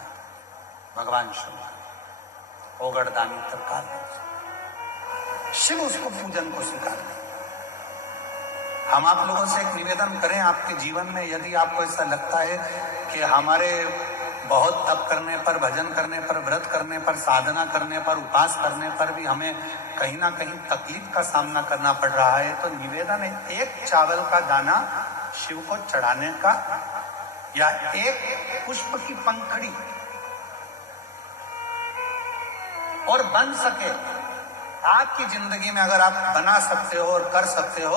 भगवान शिव ओगड़दानी तरकार शिव उसको पूजन को स्वीकार करें। हम आप लोगों से एक निवेदन करें, आपके जीवन में यदि आपको ऐसा लगता है कि हमारे बहुत तप करने पर, भजन करने पर, व्रत करने पर, साधना करने पर, उपास करने पर भी हमें कहीं ना कहीं तकलीफ का सामना करना पड़ रहा है, तो निवेदन है, एक चावल का दाना शिव को चढ़ाने का या एक पुष्प की पंखड़ी और बन सके, आपकी जिंदगी में अगर आप बना सकते हो और कर सकते हो,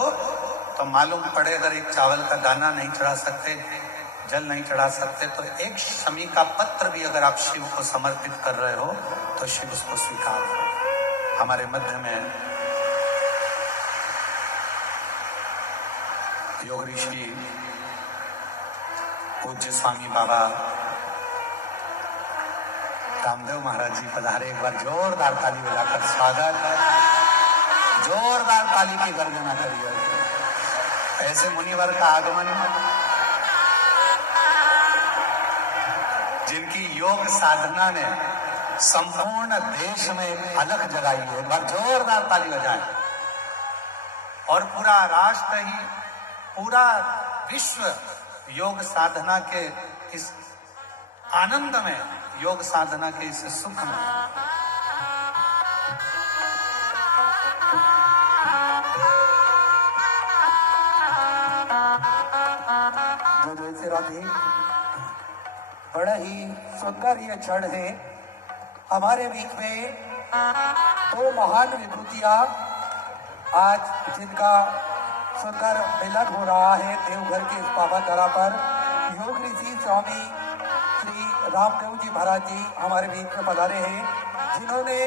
तो मालूम पड़े अगर एक चावल का दाना नहीं चढ़ा सकते, जल नहीं चढ़ा सकते, तो एक शमी का पत्र भी अगर आप शिव को समर्पित कर रहे हो तो शिव उसको स्वीकार करो। हमारे मध्य में योग ऋषि पूज्य स्वामी बाबा रामदेव महाराज जी पधारे। एक बार जोरदार ताली बजाकर स्वागत, जोरदार ताली की गर्जना करिए। ऐसे मुनिवर का आगमन जिनकी योग साधना ने संपूर्ण देश में एक अलख जगाई है, एक बार जोरदार ताली बजाएं। और पूरा राष्ट्र ही, पूरा विश्व योग साधना के इस आनंद में, योग साधना के इस सुख में जय राधे। बड़ा ही सुंदर ये क्षण है। हमारे बीच में दो महान विभूतियां आज जिनका सुंदर मिलन हो रहा है देवघर के इस पावन धरा पर, योग ऋषि स्वामी श्री रामदेव जी महाराज जी हमारे बीच में पधारे हैं, जिन्होंने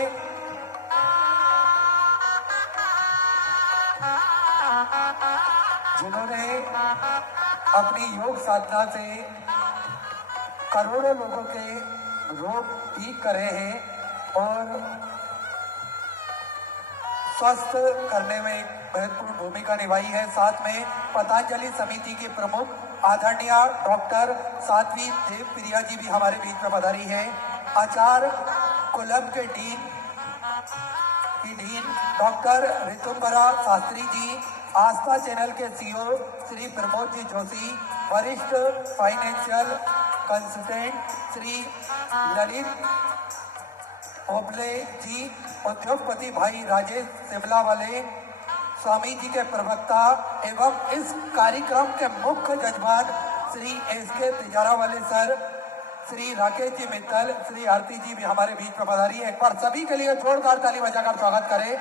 अपनी योग साधना से करोड़ों लोगों के रोग ठीक करे हैं और स्वस्थ करने में एक महत्वपूर्ण भूमिका निभाई है। साथ में पतंजलि समिति के प्रमुख आदरणीय डॉक्टर साध्वी देवप्रिया जी भी हमारे बीच में पधारी है। आचार्य कुलम के डीन डॉक्टर ऋतुम्बरा शास्त्री जी, आस्था चैनल के सीईओ श्री प्रमोद जी जोशी, वरिष्ठ फाइनेंशियल कंसल्टेंट श्री ललित ओबले जी, उद्योगपति भाई राजेश शिमला वाले, स्वामी जी के प्रवक्ता एवं इस कार्यक्रम के मुख्य जजमान श्री एसके तिजारा वाले सर, श्री राकेश जी मित्तल, श्री आरती जी भी हमारे बीच में पधारी है। एक बार सभी के लिए जोरदार ताली बजाकर स्वागत करें।